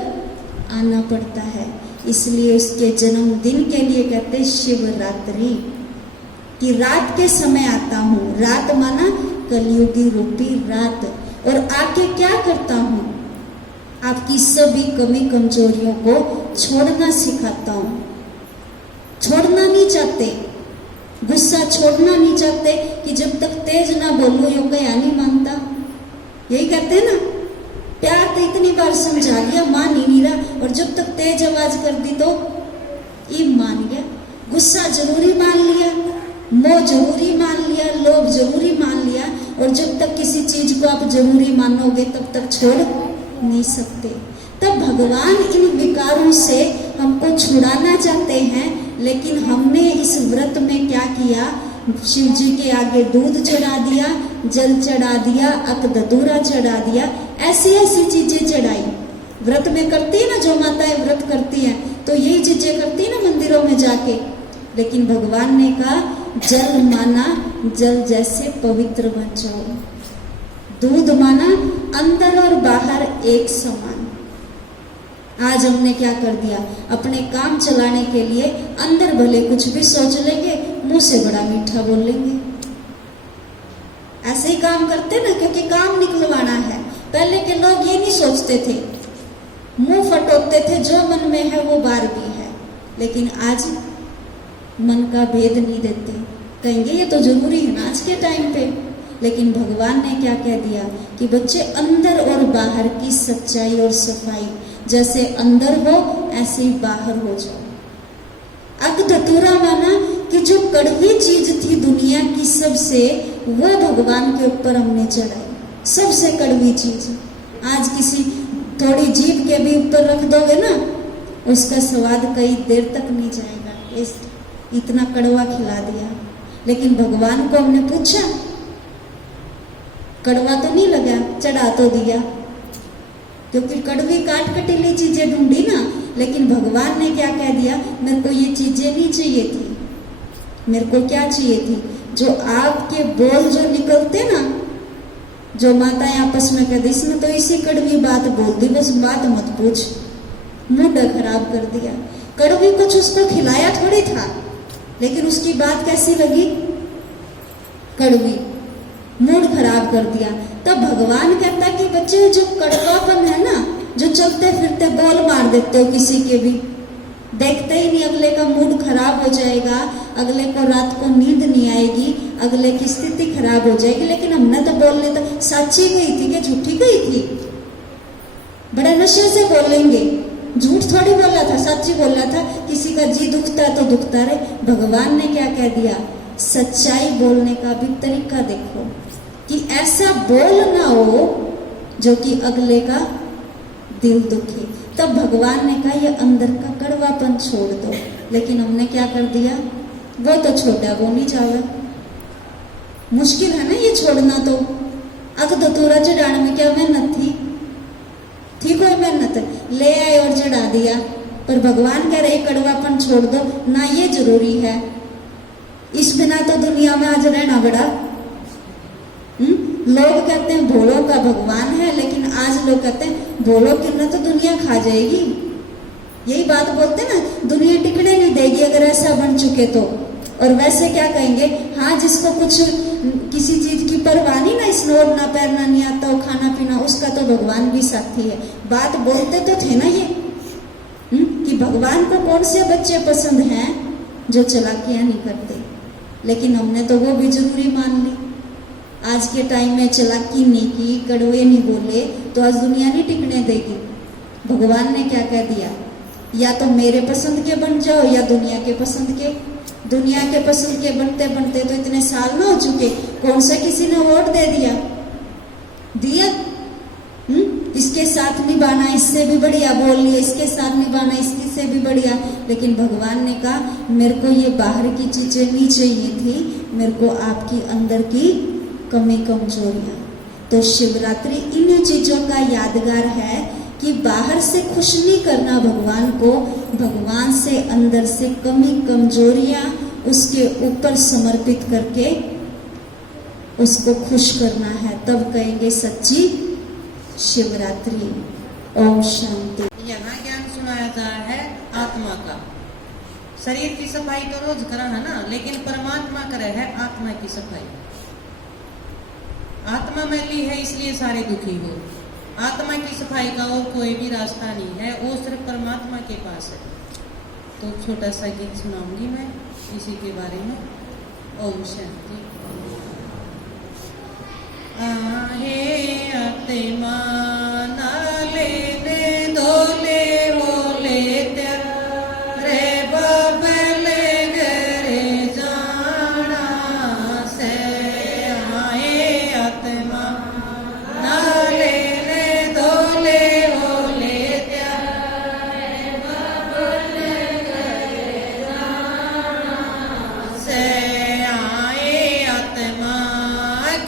आना पड़ता है। इसलिए उसके जन्मदिन के लिए कहते शिवरात्रि, कि रात के समय आता हूँ। रात माना कलयुगी रूपी रात, और आके क्या करता हूँ, आपकी सभी कमी कमजोरियों को छोड़ना सिखाता हूँ। छोड़ना नहीं चाहते, गुस्सा छोड़ना नहीं चाहते, कि जब तक तेज ना बोलूं यो गया नहीं मानता। यही कहते हैं ना, प्यार तो इतनी बार समझा लिया मान ही नहीं रहा, और जब तक तेज आवाज कर दी तो ये मान गया। गुस्सा जरूरी मान लिया, मोह जरूरी मान लिया, लोभ जरूरी मान लिया, और जब तक किसी चीज को आप जरूरी मानोगे तब तक छोड़ नहीं सकते। तब भगवान इन विकारों से हमको छुड़ाना चाहते हैं, लेकिन हमने इस व्रत में क्या किया, शिव जी के आगे दूध चढ़ा दिया, जल चढ़ा दिया, अकदतूरा चढ़ा दिया, ऐसी ऐसी चीजें चढ़ाई। व्रत में करती है ना जो माताएं व्रत करती हैं, तो यही चीजें करती है ना मंदिरों में जाके। लेकिन भगवान ने कहा जल माना जल जैसे पवित्र बन जाओ, दूध माना अंदर और बाहर एक समान। आज हमने क्या कर दिया, अपने काम चलाने के लिए अंदर भले कुछ भी सोच लेंगे, मुंह से बड़ा मीठा बोल लेंगे। ऐसे ही काम करते ना, क्योंकि काम निकलवाना है। पहले के लोग ये नहीं सोचते थे, मुंह फटोते थे, जो मन में है वो बार भी है। लेकिन आज मन का भेद नहीं देते, कहेंगे ये तो जरूरी है ना आज के टाइम पे। लेकिन भगवान ने क्या कह दिया कि बच्चे अंदर और बाहर की सच्चाई और सफाई, जैसे अंदर हो ऐसे ही बाहर हो जाओ। अकदतूरा माना कि जो कड़वी चीज थी दुनिया की सबसे, वो भगवान के ऊपर हमने चढ़ाई, सबसे कड़वी चीज। आज किसी थोड़ी जीभ के भी ऊपर रख दोगे ना, उसका स्वाद कई देर तक नहीं जाएगा, इतना कड़वा खिला दिया। लेकिन भगवान को हमने पूछा, कड़वा तो नहीं लगा, चढ़ा तो दिया, क्योंकि कड़वी काट कटीली चीजें ढूंढी ना। लेकिन भगवान ने क्या कह दिया, मेरे को ये चीजें नहीं चाहिए थी, मेरे को क्या चाहिए थी, जो आपके बोल जो निकलते ना, जो माताएं आपस में कहती इसने तो इसी कड़वी बात बोल दी, बस बात मत पूछ, मूड खराब कर दिया। कड़वी कुछ उसको खिलाया थोड़ी था, लेकिन उसकी बात कैसी लगी, कड़वी, मूड खराब कर दिया। तब भगवान कहता कि बच्चे जो कड़वापन है ना, जो चलते फिरते बोल मार देते हो किसी के भी, देखते ही नहीं अगले का मूड खराब हो जाएगा, अगले को रात को नींद नहीं आएगी, अगले की स्थिति खराब हो जाएगी। लेकिन हमने तो बोल लेते, सच्ची गई थी कि झूठी गई थी, बड़े नशे से बोलेंगे, झूठ थोड़ी बोला था, सच्ची बोला था। किसी का जी दुखता तो दुखता रहे। भगवान ने क्या कह दिया, सच्चाई बोलने का भी तरीका देखो, कि ऐसा बोल ना हो जो कि अगले का दिल दुखे। तब भगवान ने कहा ये अंदर का कड़वापन छोड़ दो। लेकिन हमने क्या कर दिया, वो तो छोटा वो नहीं जावे, मुश्किल है ना ये छोड़ना। तो अकदतूरा चढ़ाने में क्या मेहनत थी कोई मेहनत, ले आए और चढ़ा दिया। पर भगवान कह रहे कड़वापन छोड़ दो ना, ये जरूरी है, इस बिना तो दुनिया में आज रहना बड़ा। लोग कहते हैं भोलों का भगवान है, लेकिन आज लोग कहते हैं भोलों की ना तो दुनिया खा जाएगी। यही बात बोलते ना, दुनिया टिकने नहीं देगी अगर ऐसा बन चुके तो। और वैसे क्या कहेंगे, हाँ जिसको कुछ किसी चीज की परवाह नहीं ना, इसने ओढ़ना पैरना नहीं आता हो, खाना पीना, उसका तो भगवान भी साथी है। बात बोलते तो थे ना ये, कि भगवान को कौन से बच्चे पसंद हैं जो चालाकियां नहीं करते। लेकिन हमने तो वो भी जरूरी मान ली। आज के टाइम में चालाकी नहीं की, कड़वे नहीं बोले, तो आज दुनिया नहीं टिकने देगी। भगवान ने क्या कह दिया, या तो मेरे पसंद के बन जाओ या दुनिया के पसंद के। दुनिया के पसंद के बनते बनते तो इतने साल ना हो चुके, कौन सा किसी ने वोट दे दिया, इसके साथ निभाना इससे भी बढ़िया बोल लिया, इसके साथ निभाना इसके से भी बढ़िया। लेकिन भगवान ने कहा मेरे को ये बाहर की चीजें नहीं चाहिए थी, मेरे को आपकी अंदर की कमी कमजोरियां। तो शिवरात्रि इन्हीं चीजों का यादगार है कि बाहर से खुश नहीं करना भगवान को, भगवान से अंदर से कमी कमजोरियां उसके ऊपर समर्पित करके उसको खुश करना है, तब कहेंगे सच्ची शिवरात्रि। ओम शांति। यहाँ ज्ञान सुनाया जा है आत्मा का। शरीर की सफाई तो रोज करा है ना, लेकिन परमात्मा करे है आत्मा की सफाई। आत्मा मैली है इसलिए सारे दुखी हो। आत्मा की सफाई का और कोई भी रास्ता नहीं है, वो सिर्फ परमात्मा के पास है। तो छोटा सा गीत सुनाऊंगी मैं इसी के बारे में। ओम शांति। आहे आत्मा ना लेने धोले होले तेरे बबले घरे जाना से। आए आत्मा ना लेने धोले होले तेरे बबले घरे जाना से। आए आत्मा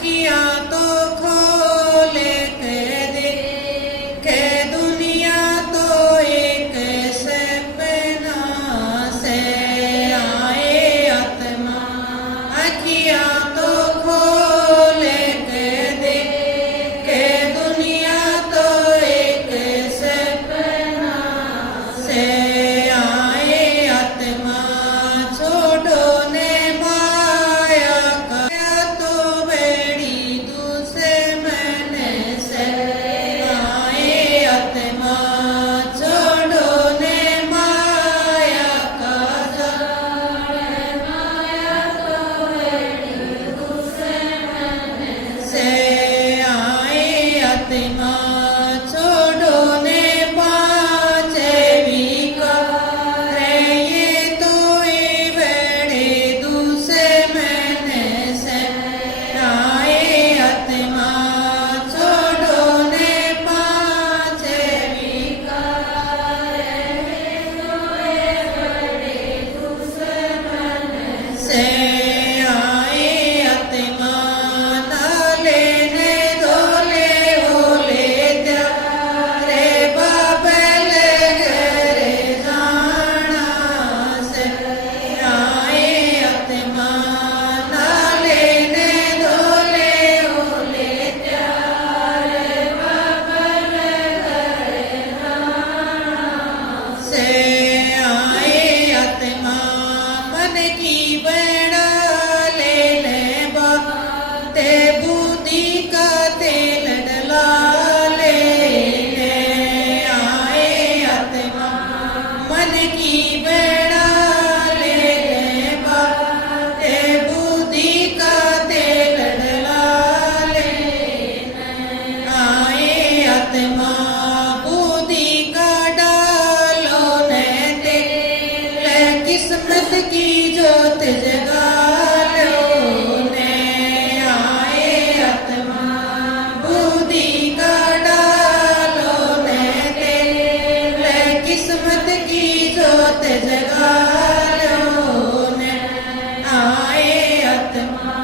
किया तो खोले के देखे दुनिया तो एक सपना से। आए आत्मा किया तो खोले के देखे दुनिया तो एक सपना से। आए आत्मा छोड़ो ने माया का तो बेड़ी दूसरे मन से। आए आत्मा छोड़ो ने माया का जाल, माया तो बेड़ी दूसरे मन से। आए आत्मा छोड़ो ने पांचे विकार, ये तो ही बेड़े दूसरे मन से। आए आत्मा छोड़ो ने पांचे विकार, ये तो ही बेड़े दूसरे मन से। आए आत्मा ना लेने धोले होले तेरे बबले घरे जाना से। आए आत्मा ना लेने धोले होले तेरे बबले घरे जाना से। आए आत्मा मन की बेड़ा ले ले बाते बुद्धि का तेल डला ले ले। आए आत्मा मन की बेड़ा ले ले बाते बुद्धि का तेल डला ले ले। आए आत्मा बुद्धि का डालो ने तेल, किस्मत की जोत जगा लो ने। आए आत्मा बुद्धि का डालो ने तेल, किस्मत की जोत जगा लो ने। आए आत्मा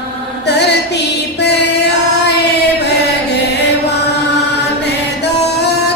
धरती पे आए भगवान, दास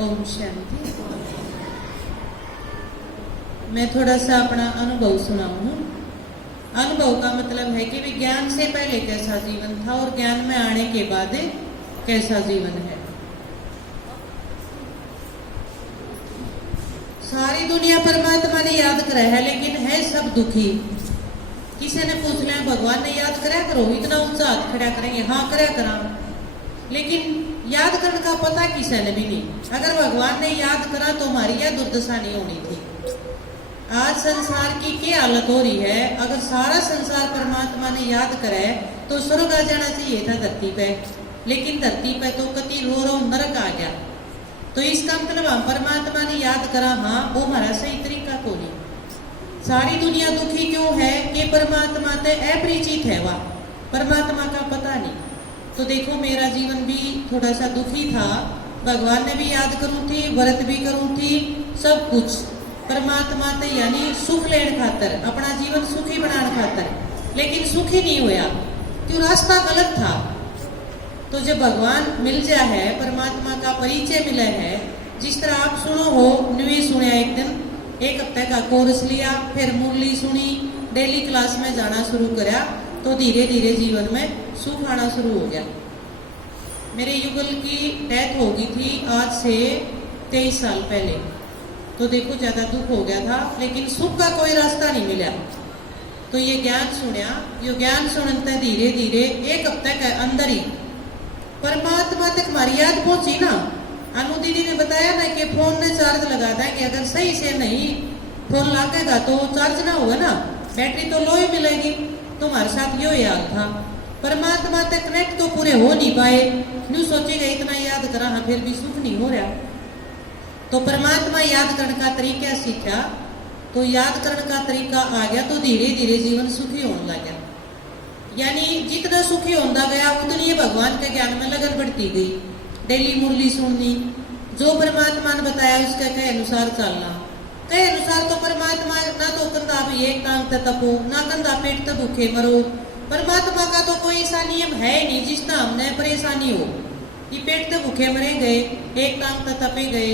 ओम शांति। मैं थोड़ा सा अपना अनुभव सुनाऊं। अनुभव का मतलब है कि विज्ञान से पहले कैसा जीवन था और ज्ञान में आने के बाद कैसा जीवन है। सारी दुनिया परमात्मा ने याद करा है, लेकिन है सब दुखी। किसी ने पूछ लिया भगवान ने याद करा करो, इतना ऊंचा हाथ खड़ा करेंगे, हाँ करा करा, लेकिन याद करने का पता किसी ने भी नहीं। अगर भगवान ने याद करा तो हमारी यह दुर्दशा नहीं होनी थी। आज संसार की क्या हालत हो रही है। अगर सारा संसार परमात्मा ने याद करे तो स्वर्ग आ जाना चाहिए था धरती पे, लेकिन धरती पे तो कति रो नरक आ गया। तो इसका मतलब हम परमात्मा ने याद करा, हाँ वो हमारा सही तरीका को नहीं। सारी दुनिया दुखी क्यों है कि परमात्मा से अपरिचित है, वह परमात्मा का पता नहीं। तो देखो मेरा जीवन भी थोड़ा सा दुखी था। भगवान ने भी याद करूं थी, व्रत भी करूं थी, सब कुछ परमात्मा से यानी सुख लेने खातर, अपना जीवन सुखी बनाने खातर, लेकिन सुखी नहीं होया क्यों, रास्ता गलत था। तो जब भगवान मिल जाए है, परमात्मा का परिचय मिला है, जिस तरह आप सुनो हो, न्यू सुनिया, एक दिन 1 हफ्ते का कोर्स लिया, फिर मुरली सुनी, डेली क्लास में जाना शुरू करा, तो धीरे धीरे जीवन में सुख आना शुरू हो गया। मेरे युगल की डेथ हो गई थी आज से 23 साल पहले। तो देखो ज्यादा दुख हो गया था, लेकिन सुख का कोई रास्ता नहीं मिला। तो ये ज्ञान सुनिया, ये ज्ञान सुनते धीरे धीरे 1 हफ्ते के अंदर ही परमात्मा तक हमारी याद पहुंची ना। अनु दीदी ने बताया ना कि फोन में चार्ज लगा था कि अगर सही से नहीं फोन लगेगा तो चार्ज ना होगा ना, बैटरी तो लो ही मिलेगी। तो हमारे साथ यो याद था, परमात्मा तक कनेक्ट तो पूरे हो नहीं पाए। न्यू सोचेगा इतना याद करा, हाँ फिर भी सुख नहीं हो रहा। तो परमात्मा याद करने का तरीका सीखा, तो याद करने का तरीका आ गया, तो धीरे धीरे जीवन सुखी होने लगा। यानी जितना सुखी होता गया उतनी भगवान के ज्ञान में लगन बढ़ती गई। डेली मुरली सुननी, जो परमात्मा ने बताया उसके कहे अनुसार चलना। कहे अनुसार तो परमात्मा ना तो कंधा भी एक टांग ते तपो, ना कंधा पेट ते भूखे मरो। परमात्मा का तो कोई ऐसा नियम है नहीं जिसना हमने परेशानी हो, ये पेट ते भूखे मरे गए, एक टांग ते तपे गए।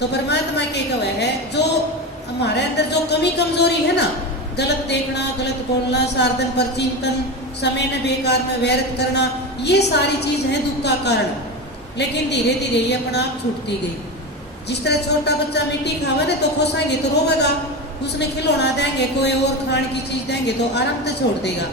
तो परमात्मा के कहे है, जो हमारे अंदर जो कमी कमजोरी है ना, गलत देखना, गलत बोलना, सारदन पर चिंतन, समय ने बेकार में व्यर्थ करना, ये सारी चीज है दुख का कारण। लेकिन धीरे धीरे ये अपना आप छूटती गई। जिस तरह छोटा बच्चा मिट्टी खावे ना तो खुशाएंगे तो रोवेगा, उसने खिलौना देंगे, कोई और खाने की चीज देंगे तो आराम से छोड़ देगा।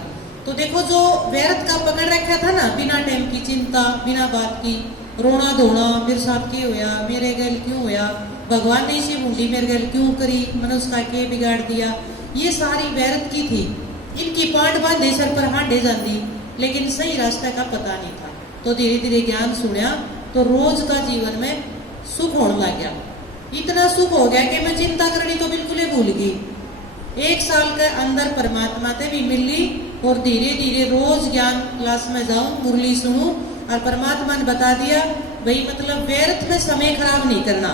तो देखो जो व्यर्थ का पकड़ रखा था ना, बिना टाइम की चिंता, बिना बात की रोना धोना, मेरे साथ क्यों होया, मेरे गल क्यों होया, भगवान ने इसी बूंदी मेरे गल क्यों करी, मैंने उसका के बिगाड़ दिया, ये सारी व्यर्थ की थी। इनकी पांड बांधे सर पर हांडे जाती, लेकिन सही रास्ते का पता नहीं था। तो धीरे धीरे ज्ञान सुनिया तो रोज का जीवन में सुख होने लग गया। इतना सुख हो गया कि मैं चिंता करनी तो बिल्कुल ही भूल गई। 1 साल के अंदर परमात्मा से भी मिल ली और धीरे धीरे रोज ज्ञान क्लास में जाऊं, मुरली सुनूं, और परमात्मा ने बता दिया भाई मतलब व्यर्थ में समय खराब नहीं करना।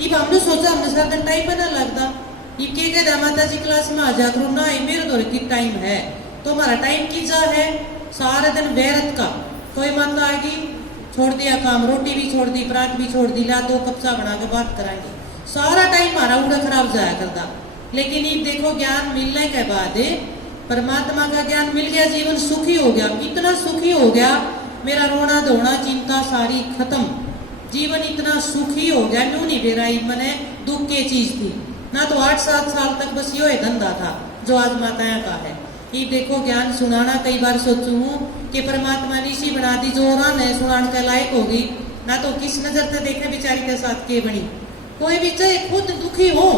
इब हमने सोचा हमने सारा दिन टाइम पे ना लगता, इब के कहता माता जी क्लास में आ जा करो ना, मेरे तो की टाइम है, तो हमारा टाइम की जा है सारा दिन व्यर्थ का। कोई माता आएगी, छोड़ दिया काम, रोटी भी छोड़ दी, परात भी छोड़ दी, ला तो कब्जा बना के बात कराएंगे, सारा टाइम हमारा उड़ा खराब जाया करता। लेकिन ये देखो ज्ञान मिलने के बाद परमात्मा का ज्ञान मिल गया, जीवन सुखी हो गया। इतना सुखी हो गया, मेरा रोना धोना चिंता सारी खत्म, जीवन इतना सुखी हो गया। न्यू नहीं बेराई मैंने दुख की चीज थी ना, तो 8-7 साल तक बस यो धंधा था जो आज माताया का है। ये देखो ज्ञान सुनाना, कई बार सोचू हूँ कि परमात्मा ने इसी बना दी जो रान है सुनाने के लायक होगी ना, तो किस नजर से देखे बेचारी के साथ के बनी। कोई भी चाहे खुद दुखी हो,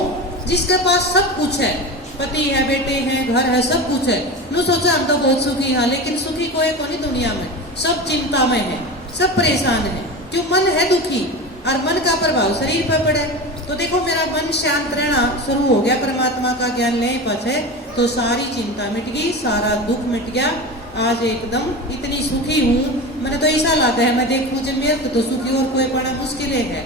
जिसके पास सब कुछ है, पति है, बेटे हैं, घर है, सब कुछ है, नु सोचा हम तो बहुत सुखी है, लेकिन सुखी कोई कौन दुनिया में, सब चिंता में है, सब परेशान है, क्यों मन है दुखी और मन का प्रभाव शरीर पर पड़े। तो देखो मेरा मन शांत रहना शुरू हो गया, परमात्मा का ज्ञान ले पाछे तो सारी चिंता मिट गई, सारा दुख मिट गया। आज एकदम इतनी सुखी हूँ, मैंने तो ऐसा लगता है मैं देखूं जब मेरे तो सुखी और कोई पड़ा मुश्किल है।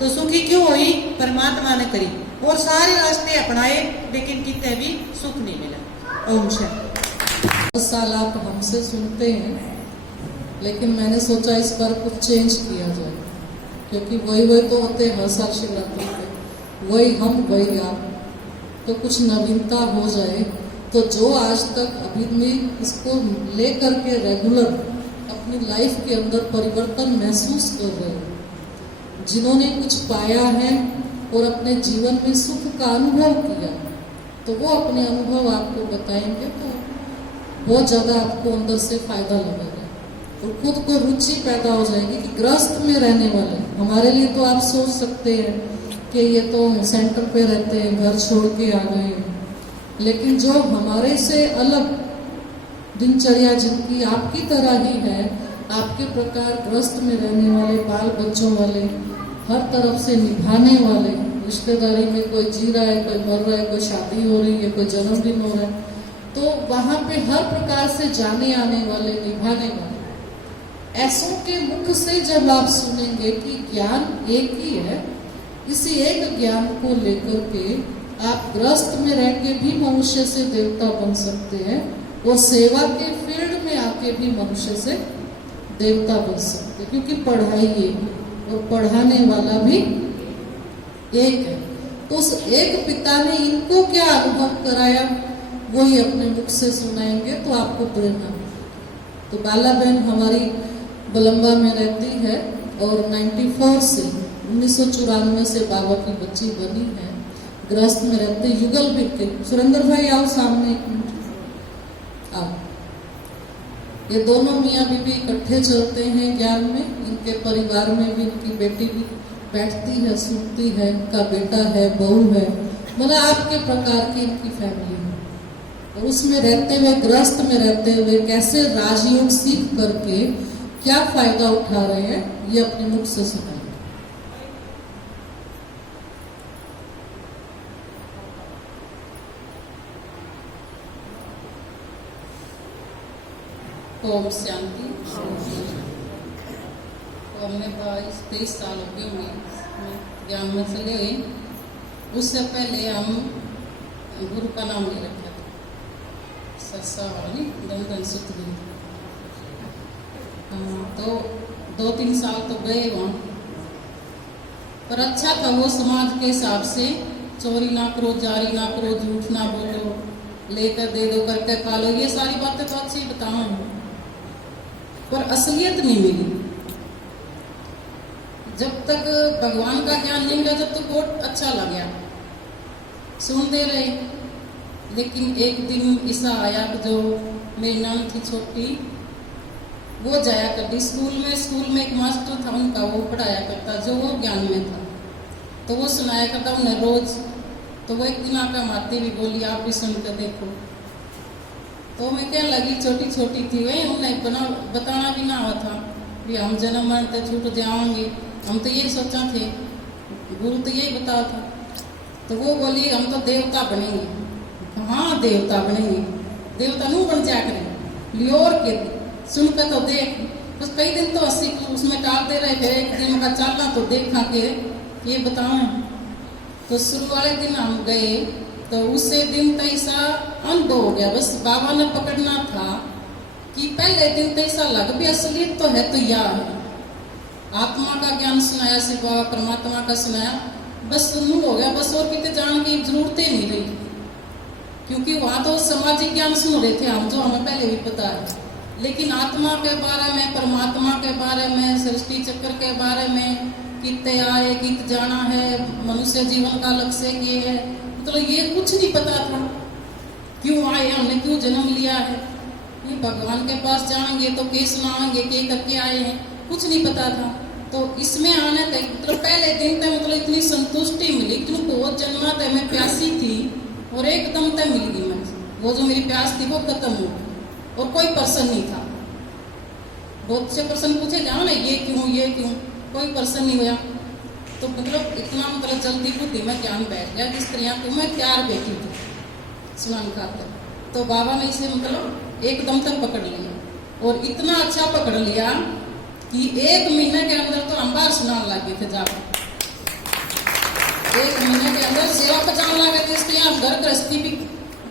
तो सुखी क्यों हुई, परमात्मा ने करी और सारे रास्ते अपनाए, लेकिन कितने भी सुख नहीं मिला। ओम शांति। बहुत साल आप हमसे सुनते हैं, लेकिन मैंने सोचा इस पर कुछ चेंज किया जाए। क्योंकि वही तो होते हैं हर साल शिवरात्रि पे, वही हम वही आप। तो कुछ नवीनता हो जाए, तो जो आज तक अभी में इसको लेकर के रेगुलर अपनी लाइफ के अंदर परिवर्तन महसूस कर रहे हैं, जिन्होंने कुछ पाया है और अपने जीवन में सुख का अनुभव किया, तो वो अपने अनुभव आपको बताएंगे, तो बहुत ज़्यादा आपको अंदर से फायदा लगेगा और खुद को रुचि पैदा हो जाएगी कि गृहस्थ में रहने वाले हमारे लिए तो आप सोच सकते हैं कि ये तो सेंटर पे रहते हैं, घर छोड़ के आ गए हैं, लेकिन जो हमारे से अलग दिनचर्या जिनकी आपकी तरह ही है, आपके प्रकार गृहस्थ में रहने वाले, बाल बच्चों वाले, हर तरफ से निभाने वाले, रिश्तेदारी में कोई जी रहा है, कोई मर रहा है, कोई शादी हो रही है, कोई जन्मदिन हो रहा है, तो वहां पे हर प्रकार से जाने आने वाले, निभाने वाले, ऐसों के मुख से जब आप सुनेंगे कि ज्ञान एक ही है, इसी एक ज्ञान को लेकर के आप गृहस्थ में रह के भी मनुष्य से देवता बन सकते हैं और सेवा के फील्ड में आके भी मनुष्य से देवता बन सकते हैं, क्योंकि पढ़ाई एक है और पढ़ाने वाला भी एक है। तो उस एक पिता ने इनको क्या अनुभव कराया, वही अपने मुख से सुनाएंगे तो आपको प्रेरणा। तो बाला बहन हमारी बलम्बा में रहती है और 94 से 1994 से बाबा की बच्ची बनी है, गृहस्थ में रहते, युगल बिके। सुरेंद्र भाई आओ सामने एक मिनट आओ। ये दोनों मियाँ बीबी इकट्ठे चलते हैं ज्ञान में, इनके परिवार में भी इनकी बेटी भी बैठती है, सुनती है, इनका बेटा है, बहू है, मतलब आपके प्रकार की इनकी फैमिली है। और उसमें रहते हुए, गृहस्थ में रहते हुए कैसे राजयोग सीख करके क्या फायदा उठा रहे हैं, ये अपने मुख से सुनाएंगे। ओम शांति। तो हमने 22-23 साल हो गए होंगे ज्ञान में चले गए। उससे पहले हम गुरु का नाम नहीं रखा था, सरसा वाली दमदम सुतगुरु। तो 2-3 साल तो गए वहाँ, पर अच्छा था वो समाज के हिसाब से, चोरी ना करो, जारी ना करो, झूठ ना बोलो, लेकर दे दो, करके खा लो, ये सारी बातें तो अच्छी बताऊँ, पर असलियत नहीं मिली। जब तक भगवान का ज्ञान नहीं मिला, जब तक बहुत अच्छा लग गया, सुनते रहे। लेकिन एक दिन ऐसा आया कि जो मेरी नाम थी छोटी, वो जाया करती स्कूल में एक मास्टर था उनका, वो पढ़ाया करता, जो वो ज्ञान में था, तो वो सुनाया करता उन्हें रोज। तो वो एक दिन आकर माती भी बोली, आप भी सुनकर देखो। तो मैं क्या लगी, छोटी छोटी थी वही, उन्हें बताना भी ना हुआ था भी हम जन्म मरते छूट जाओगे, हम तो यही सोचा थे, गुरु तो यही बताया था। तो वो बोली हम तो देवता बनेंगे। हाँ देवता बनेंगे, देवता नहीं बन जा करें लियोर के सुनकर तो देख। बस कई दिन तो हंसी उसमें टालते रहे, फिर एक दिन का चलना तो देखा के ये बताऊं। तो शुरू वाले दिन हम गए, तो उसे दिन तो ऐसा अनुभव हो गया, बस बाबा ने पकड़ना था कि पहले दिन तो ऐसा लग भी असलियत तो है, तो या है आत्मा का ज्ञान सुनाया, सिर्फ बाबा परमात्मा का सुनाया, बस सुनू हो गया, बस और कितने जान की जरूरत ही नहीं रही, क्योंकि वहां तो सामाजिक ज्ञान सुन रहे थे हम, जो हमें पहले भी पता है। लेकिन आत्मा के बारे में, परमात्मा के बारे में, सृष्टि चक्र के बारे में, कितने आए, कित जाना है, मनुष्य जीवन का लक्ष्य ये है, मतलब ये कुछ नहीं पता था। क्यों आए, हमने क्यों जन्म लिया है, ये भगवान के पास जाएंगे तो के सुनाएंगे, के करके आए हैं, कुछ नहीं पता था। तो इसमें आने तक मतलब पहले दिन तक मतलब इतनी संतुष्टि मिली, क्योंकि बहुत जन्मा तक मैं प्यासी थी और एकदम तक मिल गई मैं, वो जो मेरी प्यास थी वो खत्म हो गई और कोई पर्सन नहीं था। बहुत से पर्सन पूछे जाओ ना ये क्यों, कोई पर्सन नहीं हुआ। तो मतलब इतना मतलब जल्दी बुद्धि में ज्ञान बैठ गया, जिस तरह को मैं तैयार बैठी थी सुनाने खातर। तो बाबा ने इसे मतलब एकदम तक पकड़ लिया और इतना अच्छा पकड़ लिया कि 1 महीने के अंदर तो हम बाहर सुनाने लगे थे जाकर। 1 महीने के अंदर सेवा पर जाने लगे थे, इसके यहाँ घर गृहस्थी भी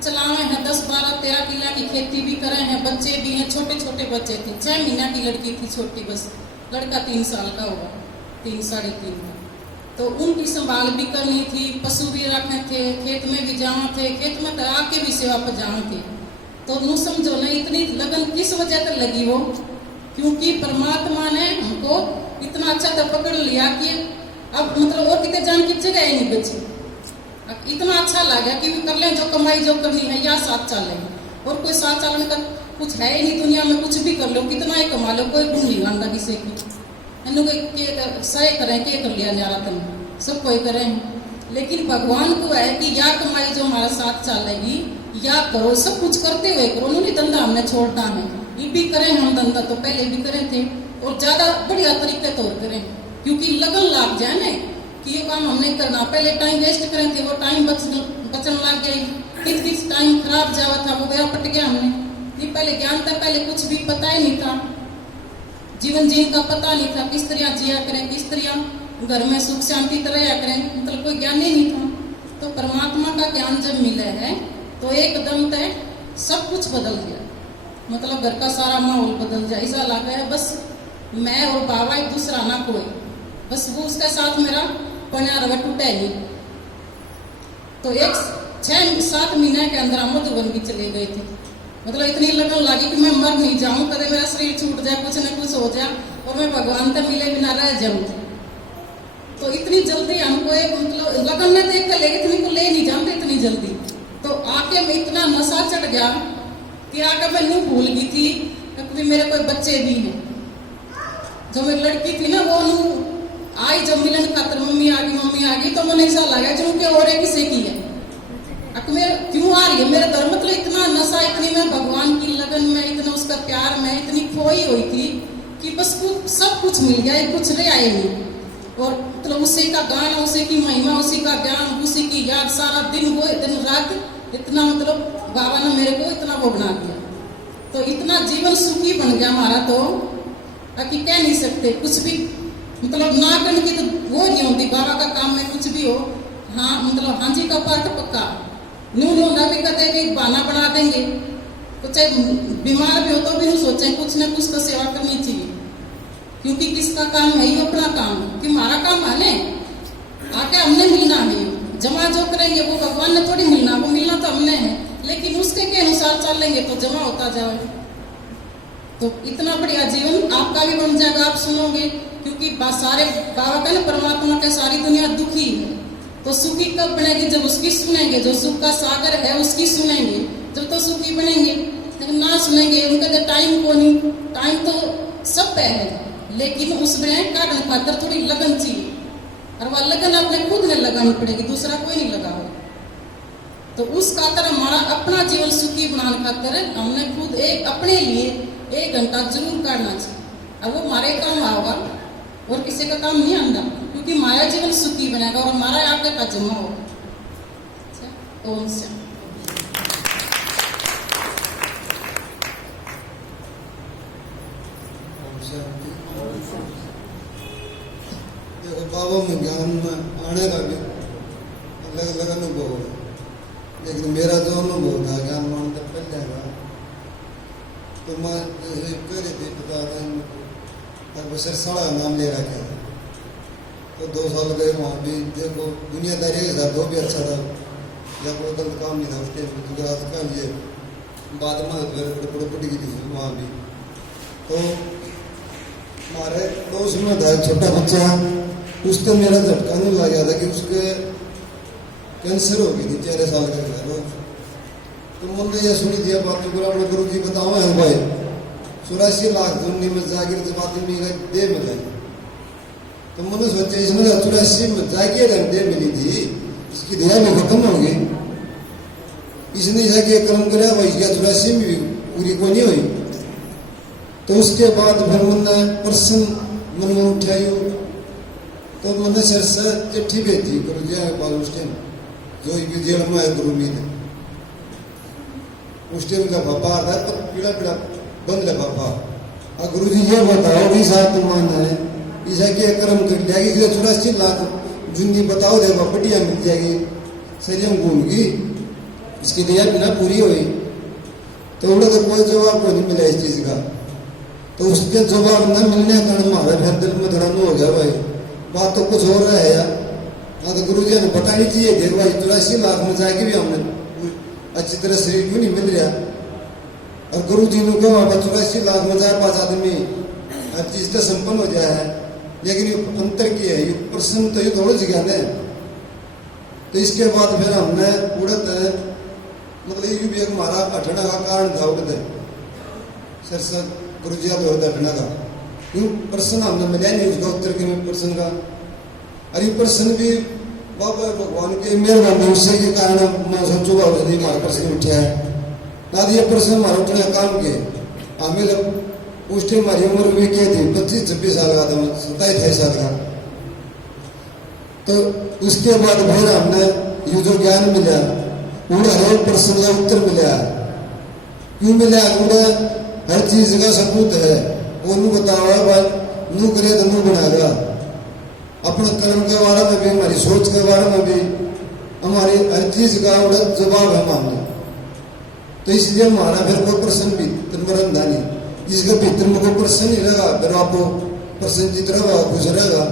चलाए हैं, 10-12-13 किला की खेती भी करे हैं, बच्चे भी हैं, छोटे छोटे बच्चे थे। 6 महीना की लड़की थी छोटी, बस लड़का 3 साल का होगा। 3 साढ़े 3 का। तो उनकी संभाल भी करनी थी, पशु भी रखने थे, खेत में भी जाना थे, खेत में करा के भी सेवा पर जाना थे। तो नू समझो ना इतनी लगन किस वजह से लगी वो, क्योंकि परमात्मा ने हमको इतना अच्छा तो पकड़ लिया कि अब मतलब और कितने जान की जगह ही नहीं बची। अब इतना अच्छा लगा कि भी कर लें जो कमाई जो करनी है या साथ चलें, और कोई साथ चलने का कुछ है ही नहीं दुनिया में। कुछ भी कर लो, कितना ही कमा लो, कोई गुण नहीं आंदा किसी की। सही करें के कर लिया न्यारा तुम सब कोई करें, लेकिन भगवान को है कि या कमाई जो हमारा साथ चलेगी या करो, सब कुछ करते हुए करो। उन्होंने धंधा हमने छोड़ता है, ये भी करें हम धंधा तो पहले भी करें थे, और ज्यादा बढ़िया तरीके तो करें, क्योंकि लगन लाग जाए ना कि ये काम हमने करना। पहले टाइम वेस्ट करें थे, वो टाइम बचन लग गई, किस टाइम खराब जावा था वो गया पट गया हमने। ये पहले ज्ञान था, पहले कुछ भी पता ही नहीं था, जीवन जीवन का पता नहीं था, किस तरह जिया करें, किस तरह घर में सुख शांति तरह करें, मतलब कोई ज्ञान ही नहीं था। तो परमात्मा का ज्ञान जब मिला है तो एकदम तय सब कुछ बदल गया, मतलब घर का सारा माहौल बदल जाए। ऐसा लगा है बस मैं और बाबा एक दूसरा ना कोई, बस वो उसके साथ मेरा पना रवा टूटा ही। तो 6-7 महीने के अंदर हम मधुबन भी चले गए थे, मतलब इतनी लगन लगी कि मैं मर नहीं जाऊं, कदे मेरा शरीर छूट जाए, कुछ न कुछ हो जाए और मैं भगवान से मिले बिना रह जाऊं। तो इतनी जल्दी हमको एक मतलब लगन ने देख कर ले इतनी को ले नहीं जानते इतनी जल्दी। तो आके में इतना नशा चढ़ गया कि आके मैं यूं भूल गई थी कि मेरे कोई बच्चे भी हैं। जो मेरी लड़की थी ना वो आई जब मिलन खातर मम्मी आ गई तो मैंने ऐसा लगा जो कि और किसी की है मेरे क्यों आ रही है मेरे घर। मतलब इतना नशा, इतनी मैं भगवान की लगन में, इतना उसका प्यार में इतनी खोई हुई थी कि बस सब कुछ मिल गया, कुछ नहीं आए नहीं। और मतलब उसी का गाना, उसी की महिमा, उसी का ज्ञान, उसी की याद, सारा दिन वो दिन रात इतना मतलब बाबा ने मेरे को इतना वो बना दिया। तो इतना जीवन सुखी बन गया हमारा तो कि कह नहीं सकते। कुछ भी मतलब ना करने की तो वो नहीं होती, बाबा का काम में कुछ भी हो हाँ मतलब हाँ जी का पाठ पक्का न्यू ना भी कहते कि बहाना बना देंगे। तो चाहे बीमार भी हो तो भी नहीं सोचे, कुछ ना कुछ तो सेवा करनी चाहिए, क्योंकि किसका काम है ये अपना काम है, कि हमारा काम है ना आके हमने मिलना है। जमा जो करेंगे वो भगवान ने थोड़ी मिलना, वो मिलना तो हमने है, लेकिन उसके के अनुसार चलेंगे तो जमा होता जाए। तो इतना बढ़िया जीवन आपका भी बन जाएगा, आप सुनोगे, क्योंकि सारे बाबा का ना परमात्मा के सारी दुनिया दुखी है, तो सुखी कब बनेगी जब उसकी सुनेंगे। जो सुख का सागर है उसकी सुनेंगे जब तो सुखी बनेंगे, लेकिन ना सुनेंगे उनका तो टाइम को नहीं। टाइम तो सब पे है, लेकिन उसमें काटने खातर थोड़ी लगन चाहिए, और वह लगन अपने खुद में लगानी पड़ेगी, दूसरा कोई नहीं लगाओ। तो उस खातर हमारा अपना जीवन सुखी बनाने खातर हमने खुद एक अपने लिए 1 घंटा जरूर काटना चाहिए। अब वो हमारे काम आएगा और किसी का काम नहीं आंदा, क्योंकि हमारा जीवन सुखी बनेगा और हमारा आगे का जमा होगा। ओम शांति। देखो बाबा में ज्ञान में आने का भी अलग अलग अनुभव है, लेकिन मेरा जो अनुभव था ज्ञान मान तक पहले का, तो मैं पहले थे बता दें तब सिरसाड़ा नाम ले रखा था। तो 2 साल गए वहाँ भी, देखो दुनियादारी के साथ वो भी अच्छा था, या कोई गलत काम नहीं था उस टाइम पर। आज का ये बाद में पड़ी गई थी वहाँ भी। तो हमारे पड़ोस में था छोटा बच्चा, उसको मेरा झटका नहीं लग गया था कि उसके कैंसर हो गई थी 4 साल का था। तो मैंने यह सुनी दिया बात तो अपने गुरु जी बताओ है भाई 84 लाख दुनिया में जागिर जब आदमी दे मिले। तो मैंने सोचा इसमें 84 में जागिर दे मिली थी, इसकी दया में खत्म होगी, इसने जाके कर्म कराया भाई, इसकी 84 में भी पूरी कोई नहीं हुई। तो उसके बाद फिर मैंने प्रश्न मन में उठाई, तो मैंने सर से चिट्ठी भेजी गुरु जी के उस टाइम जो जेल में है गुरु मीत उस टाइम का पापा आता है, तो पीड़ा पीड़ा बंद है पापा। और गुरु जी ये बताओ कि साथ मान है ऐसा क्या कर्म कर जाएगी, 84 लाख जुंदी बताओ देखो बढ़िया मिल जाएगी, शरीर घूम गई, इसकी दया बिना पूरी हुई। तो उन्हें तो कोई जवाब को नहीं मिला इस चीज का। तो उसके जवाब न मिलने का कारण हमारे फिर दिल में धड़ाना हो गया भाई बात तो कुछ और है यार। हाँ तो गुरु जी ने बतानी चाहिए कि भाई 84 लाख में जाके भी हमने अच्छी तरह शरीर क्यों नहीं मिल रहा। और गुरु जी ने कहा 84 लाख में जाए 5 आदमी हर चीज का संपन्न हो जाए है, लेकिन ये अंतर की है, ये प्रश्न तो ये थोड़ा ज्ञान है। तो इसके बाद फिर हमने उड़त मतलब ये भी एक हमारा हटना का कारण था उड़ते सर सर गुरु जी का हटना का क्यों प्रश्न हमने मिला नहीं उसका उत्तर के प्रश्न का। और ये प्रश्न भी बाबा भगवान की मेहरबानी उससे के कारण मैं सोचूंगा हमारा प्रश्न उठा है ना। ये प्रश्न हमारा उठने का काम किए हमें जब उस टाइम हमारी उम्र भी क्या थी 25-26 साल का था, 27-28 साल का। तो उसके बाद फिर हमने ये जो ज्ञान मिला उन्हें हर एक प्रश्न का उत्तर मिला। क्यों मिला? उन्हें हर चीज का सबूत है। वो नू बताओ भाई नू करे तो नू बनाएगा। अपने कर्म के बारे में भी हमारी सोच के बारे में भी हमारी हर चीज का जवाब है मानना। तो इसलिए हमारा फिर कोई प्रश्न भीतर में रंधा नहीं, जिसके भीतर में कोई प्रश्न नहीं रहेगा फिर आपको प्रश्न जित रहेगा खुश रहेगा।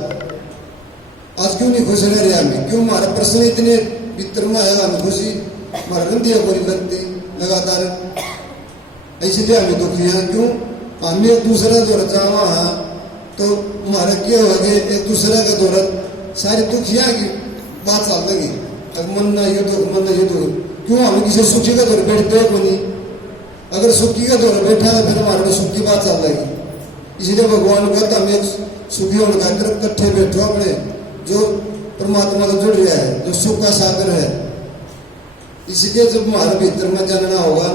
आज क्यों नहीं खुश रह रहे हमें? क्यों हमारा प्रश्न इतने भीतर में आएगा हमें खुशी हमारा रंधिया पूरी लगती लगातार, इसलिए हमें दुखी है। क्यों हमें एक दूसरे जो रचावा है तो हमारा क्या होगा कि एक दूसरे के दौरान सारी दुखिया की बात चल लगी। मन ना ये दुख मन ना ये दुख, क्यों हमें किसी सुखी का दौर बैठते को नहीं? अगर सुखी का दौर बैठा है फिर हमारे को सुख की बात चल लगी। इसलिए भगवान कहता हमें एक सुखी होने का तरफ इकट्ठे बैठो अपने जो परमात्मा से जुड़ गया है, जो सुख का सागर है। इसलिए जब हमारे भीतर में जानना होगा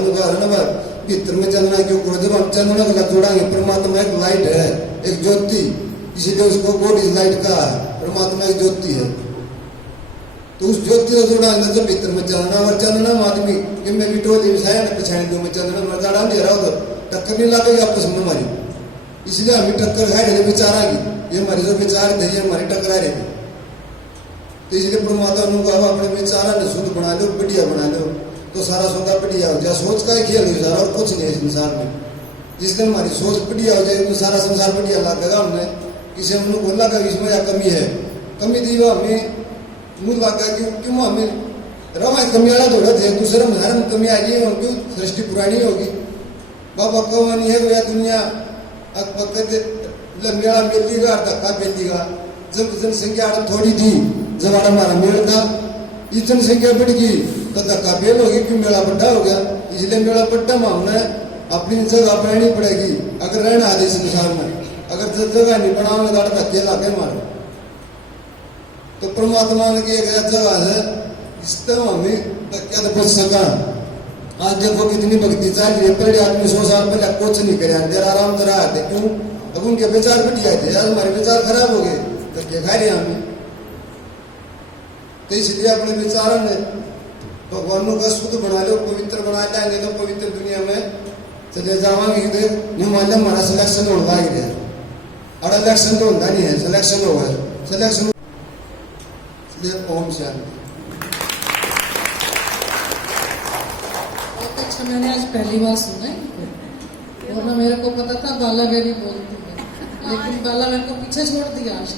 ना भीतर में चलना क्यों करो? जब हम चंद्रमा के साथ जोड़ांगे, परमात्मा एक लाइट है, एक ज्योति, इसीलिए उसको गॉड इज लाइट का है। परमात्मा एक ज्योति है, तो उस ज्योति से जोड़ांगे जब भीतर में चलना। और चलना में आदमी कि मैं भी टोली में पछाड़ी दूँ मैं चंद्रमा में जाड़ा दे रहा हूँ तो टक्कर नहीं लगेगी आपस में हमारी। इसलिए हमें टक्कर खाई रहे विचार आ गई, ये हमारे जो विचार थे ये हमारी टकरा रहे थे। तो इसलिए परमात्मा ने कहा अपने विचारा ने शुद्ध बना लो, बढ़िया बना लो तो सारा सौदा बढ़िया हो जाए। सोच का ही खेल हो सारा और कुछ नहीं है संसार में। जिस दिन हमारी सोच बढ़िया हो जाए तो सारा संसार बढ़िया लगेगा। हमने किसी हमने को लगा कि इसमें या कमी है, कमी दी वो हमें मुँह लगा क्यों हमें रमा कमी वाला दौड़ा थे दूसरे में कमी आ गई क्यों सृष्टि पुरानी होगी। बाबा कहानी है भैया दुनिया मेला मेलीगा धक्का पेलीगा। जब जनसंख्या थोड़ी थी जब हमारा मेल था, इस जनसंख्या बढ़ गई तो धक्का पेल होगी क्यों मेला बड़ा हो गया। इसलिए मेला बड़ा में हमने अपनी जगह बनानी पड़ेगी अगर रहना है संसार में। अगर जगह नहीं बनाओगे तो धक्के लागे मारो। तो परमात्मा ने एक जगह है इस तरह हमें धक्का तो बच सका। आज देखो कितनी भक्ति चल रही है। पहले आदमी 100 साल पहले कुछ नहीं करे देर आराम से रहा थे। क्यों? अब उनके विचार बढ़िया थे, आज हमारे विचार खराब हो गए धक्के खा रहे हमें। तो इसलिए अपने विचारों ने भगवानों का शुद्ध बना लो, पवित्र बना लेंगे तो पवित्र दुनिया में चले जावांगे। मान लो हमारा सिलेक्शन होने लग गया और इलेक्शन तो होता नहीं है, सिलेक्शन होगा सिलेक्शन। ओम शांति। बहुत अच्छा, मैंने आज पहली बार सुना है, वरना मेरे को पता था बाला बेरी बोलती है, लेकिन बाला मेरे को पीछे छोड़ दिया आज।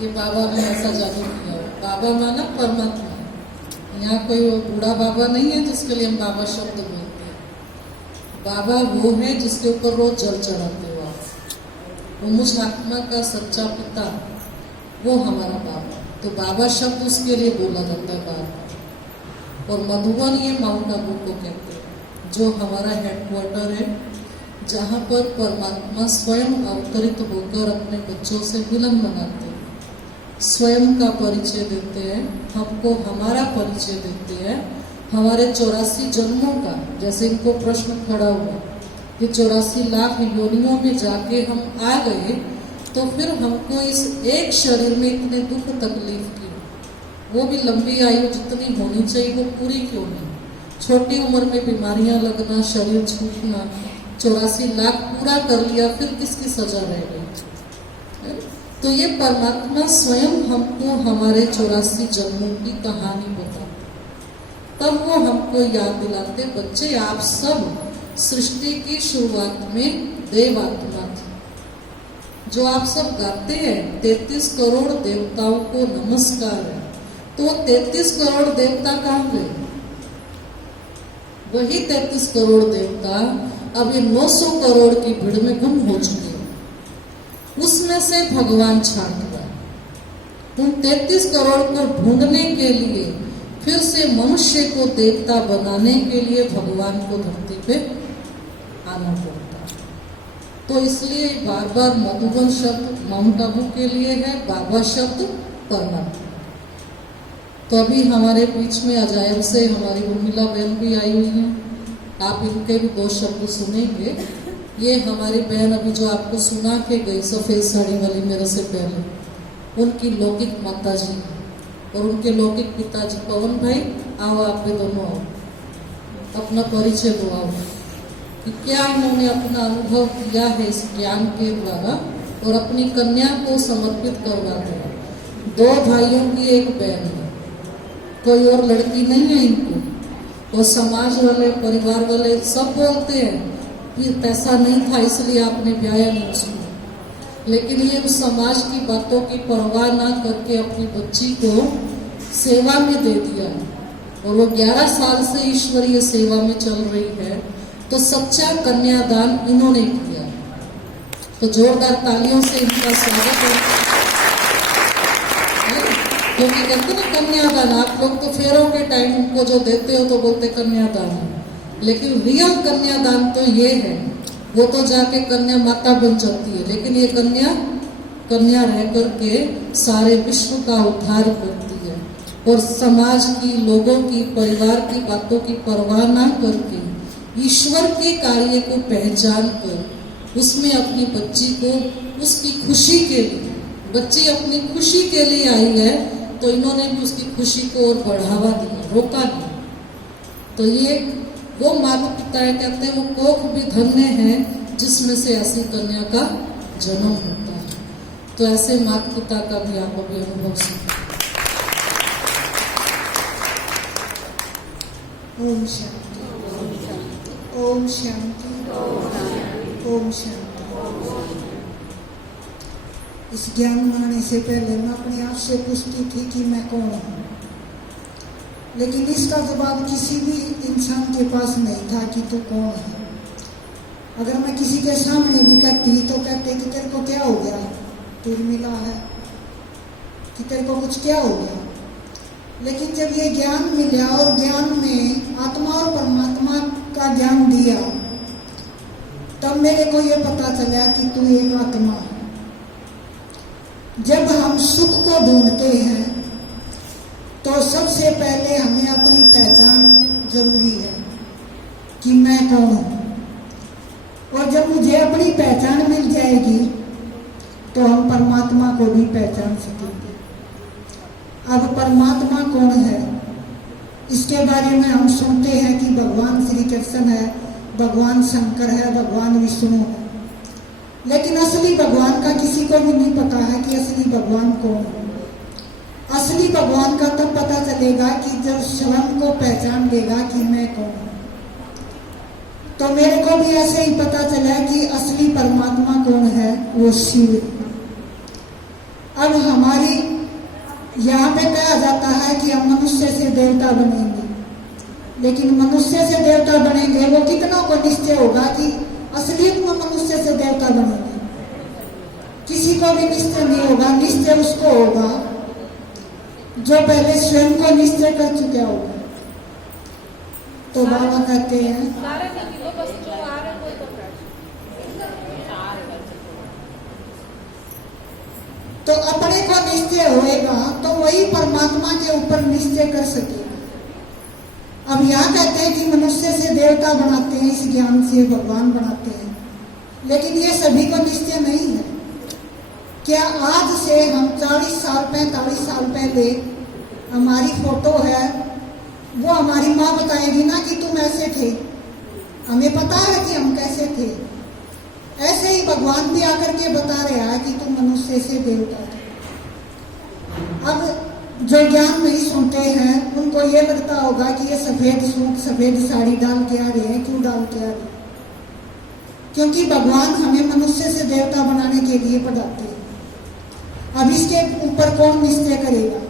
ये बाबा ने ऐसा जादू किया। बाबा माना परमात्मा, यहाँ कोई बूढ़ा बाबा नहीं है जिसके लिए हम बाबा शब्द बोलते हैं। बाबा वो है जिसके ऊपर रोज जल चढ़ाते हो आप, वो मुझ आत्मा का सच्चा पिता, वो हमारा बाबा। तो बाबा शब्द उसके लिए बोला जाता है बार बार। और मधुबन ये माउंट आबू को कहते हैं जो हमारा हेडक्वार्टर है, जहाँ पर परमात्मा स्वयं अवतरित होकर अपने बच्चों से मिलन मनाते हैं, स्वयं का परिचय देते हैं, हमको हमारा परिचय देते हैं, हमारे 84 जन्मों का। जैसे इनको प्रश्न खड़ा हुआ कि 84 लाख योनियों में जाके हम आ गए तो फिर हमको इस एक शरीर में इतने दुख तकलीफ क्यों? वो भी लंबी आयु जितनी होनी चाहिए वो पूरी क्यों नहीं? छोटी उम्र में बीमारियां लगना, शरीर छूटना, 84 लाख पूरा कर लिया फिर किसकी सजा रह गई? तो ये परमात्मा स्वयं हमको हमारे 84 जन्मों की कहानी बताते, तब वो हमको याद दिलाते, बच्चे आप सब सृष्टि की शुरुआत में देव आत्मा थी जो आप सब गाते हैं 33 करोड़ देवताओं को नमस्कार है, तो 33 करोड़ देवता कहाँ गए? वही 33 करोड़ देवता अब ये 900 करोड़ की भीड़ में गुम हो चुके हैं। उसमें से भगवान छांट गए। उन 33 करोड़ को ढूंढने के लिए फिर से मनुष्य को देवता बनाने के लिए भगवान को धरती पे आना पड़ता है। तो इसलिए बार बार मधुबन शब्द माउंट आबू के लिए है, बाबा शब्द परमात्मा। तो अभी हमारे बीच में अजायब से हमारी उर्मिला बहन भी आई हुई हैं, आप इनके भी 2 शब्द सुनेंगे। ये हमारी बहन अभी जो आपको सुना के गई सफ़ेद साड़ी वाली मेरे से पहले, उनकी लौकिक माता जी और उनके लौकिक पिताजी पवन भाई। आओ आप भी दोनों आओ, अपना परिचय दो आओ कि क्या इन्होंने अपना अनुभव किया है इस ज्ञान के द्वारा और अपनी कन्या को समर्पित करवा दिया। 2 भाइयों की एक बहन है, कोई और लड़की नहीं है इनको। और समाज वाले परिवार वाले सब बोलते हैं कि पैसा नहीं था इसलिए आपने ब्याया नहीं उसको, लेकिन ये उस समाज की बातों की परवाह ना करके अपनी बच्ची को सेवा में दे दिया और वो 11 साल से ईश्वरीय सेवा में चल रही है। तो सच्चा कन्यादान इन्होंने किया। तो जोरदार तालियों से इनका स्वागत है। क्योंकि कहते ना कन्यादान, आप लोग तो फेरों के टाइम उनको जो देते हो तो बोलते कन्यादान है, लेकिन रियल कन्यादान तो ये है। वो तो जाके कन्या माता बन जाती है, लेकिन ये कन्या रह करके सारे विश्व का उद्धार करती है और समाज की, लोगों की, परिवार की बातों की परवाह ना करके ईश्वर के कार्य को पहचान कर उसमें अपनी बच्ची को उसकी खुशी के लिए, बच्ची अपनी खुशी के लिए आई है तो इन्होंने भी उसकी खुशी को और बढ़ावा दिया, रोका नहीं। तो ये वो माता पिता है, कहते हैं वो कोख भी धन्य है जिसमें से ऐसी कन्या का जन्म होता है। तो ऐसे माता पिता का भी आप अभी अनुभव सुनिए। ओम शांति, ओम शांति, ओम शांति। इस ज्ञान में आने से पहले मैं अपने आप से पूछती थी कि मैं कौन हूँ, लेकिन इसका जवाब किसी भी इंसान के पास नहीं था कि तू कौन है। अगर मैं किसी के सामने भी कहती तो कहते कि तेरे को क्या हो गया, तू मिला है कि तेरे को कुछ क्या हो गया। लेकिन जब ये ज्ञान मिला और ज्ञान में आत्मा और परमात्मा का ज्ञान दिया, तब मेरे को ये पता चला कि तू एक आत्मा है। जब हम सुख को ढूंढते हैं तो सबसे पहले हमें अपनी पहचान जरूरी है कि मैं कौन हूँ। और जब मुझे अपनी पहचान मिल जाएगी तो हम परमात्मा को भी पहचान सकेंगे। अब परमात्मा कौन है, इसके बारे में हम सुनते हैं कि भगवान श्री कृष्ण है, भगवान शंकर है, भगवान विष्णु है, लेकिन असली भगवान का किसी को भी नहीं पता है कि असली भगवान कौन है। असली भगवान का तब पता चलेगा कि जब स्वयं को पहचान लेगा कि मैं कौन हूँ। तो मेरे को भी ऐसे ही पता चला कि असली परमात्मा कौन है, वो शिव। अब हमारी यहाँ पे कहा जाता है कि हम मनुष्य से देवता बनेंगे, लेकिन मनुष्य से देवता बनेंगे वो कितनों को निश्चय होगा कि असलियत में मनुष्य से देवता बनेंगे? किसी को भी निश्चय नहीं होगा। निश्चय उसको होगा जो पहले स्वयं को निश्चय कर चुका होगा। तो बाबा कहते हैं तो अपने को निश्चय होएगा तो वही परमात्मा के ऊपर निश्चय कर सकेगा। अब यहाँ कहते हैं कि मनुष्य से देवता बनाते हैं, इस ज्ञान से भगवान बनाते हैं, लेकिन ये सभी को निश्चय नहीं है। क्या आज से हम 40 साल 45 साल पहले हमारी फोटो है, वो हमारी माँ बताएगी ना कि तुम ऐसे थे, हमें पता है कि हम कैसे थे। ऐसे ही भगवान भी आकर के बता रहा है कि तुम मनुष्य से देवता थे। अब जो ज्ञान नहीं सुनते हैं उनको ये लगता होगा कि ये सफेद सूट सफेद साड़ी डाल के आ रहे हैं, क्यों डाल के आ रहे हैं? क्योंकि भगवान हमें मनुष्य से देवता बनाने के लिए पढ़ाते हैं। अब इसके ऊपर कौन निश्चय करेगा?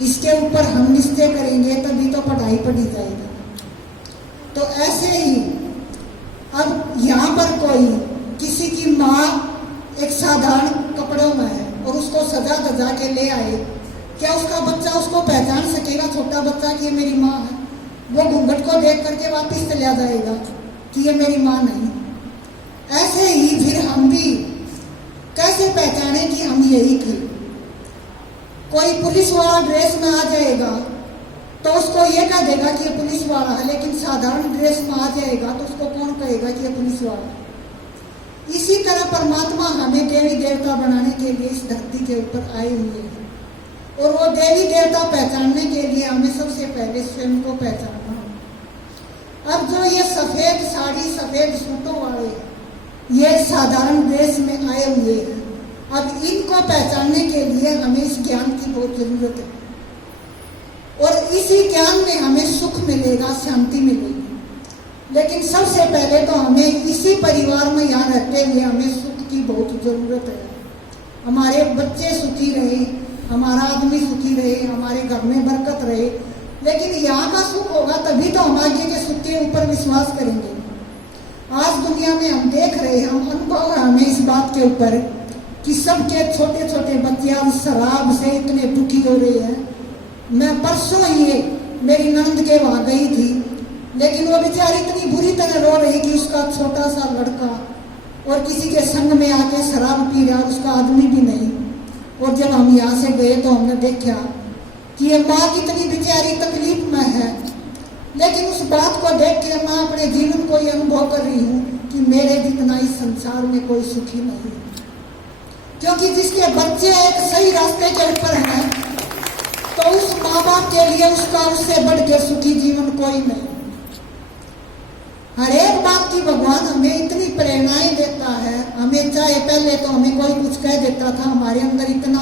इसके ऊपर हम निश्चय करेंगे तभी तो पढ़ाई पढ़ी जाएगी। तो ऐसे ही अब यहाँ पर कोई किसी की माँ एक साधारण कपड़ों में है और उसको सजा धजा के ले आए, क्या उसका बच्चा उसको पहचान सकेगा? छोटा बच्चा कि ये मेरी माँ है? वो घूंघट को देख करके वापिस चला जाएगा कि ये मेरी माँ नहीं। ऐसे ही फिर हम भी कैसे पहचाने कि हम यही थे? कोई पुलिस वाला ड्रेस में आ जाएगा तो उसको ये कह देगा कि ये पुलिस वाला है, लेकिन साधारण ड्रेस में आ जाएगा तो उसको कौन कहेगा कि ये पुलिस वाला है? इसी तरह परमात्मा हमें देवी देवता बनाने के लिए इस धरती के ऊपर आए हुए हैं, और वो देवी देवता पहचानने के लिए हमें सबसे पहले स्वयं को पहचानना होगा। अब जो ये सफेद साड़ी सफेद सूटों वाले ये साधारण ड्रेस में आए हुए हैं, अब इनको पहचानने के लिए हमें इस ज्ञान की बहुत जरूरत है, और इसी ज्ञान में हमें सुख मिलेगा, शांति मिलेगी। लेकिन सबसे पहले तो हमें इसी परिवार में यहाँ रहते हुए हमें सुख की बहुत जरूरत है। हमारे बच्चे सुखी रहे, हमारा आदमी सुखी रहे, हमारे घर में बरकत रहे। लेकिन यहाँ का सुख होगा तभी तो हम आगे के सुख के ऊपर विश्वास करेंगे। आज दुनिया में हम देख रहे हैं, हम अनुभव है हमें इस बात के ऊपर कि सबके छोटे छोटे बच्चे अब शराब से इतने दुखी हो रहे हैं। मैं परसों ही मेरी नंद के वहाँ गई थी, लेकिन वो बेचारी इतनी बुरी तरह रो रही कि उसका छोटा सा लड़का और किसी के संग में आके शराब पी रहा, उसका आदमी भी नहीं। और जब हम यहाँ से गए तो हमने देखा कि ये माँ कितनी बेचारी तकलीफ में है। लेकिन उस बात को देख के मैं अपने जीवन को ये अनुभव कर रही हूँ कि मेरे जितना इस संसार में कोई सुखी नहीं है, क्योंकि जिसके बच्चे एक सही रास्ते के ऊपर हैं तो उस माँ बाप के लिए उसका उससे बढ़ के सुखी जीवन कोई नहीं। हर एक बात की भगवान हमें इतनी प्रेरणाएं देता है। हमें चाहे पहले तो हमें कोई कुछ कह देता था, हमारे अंदर इतना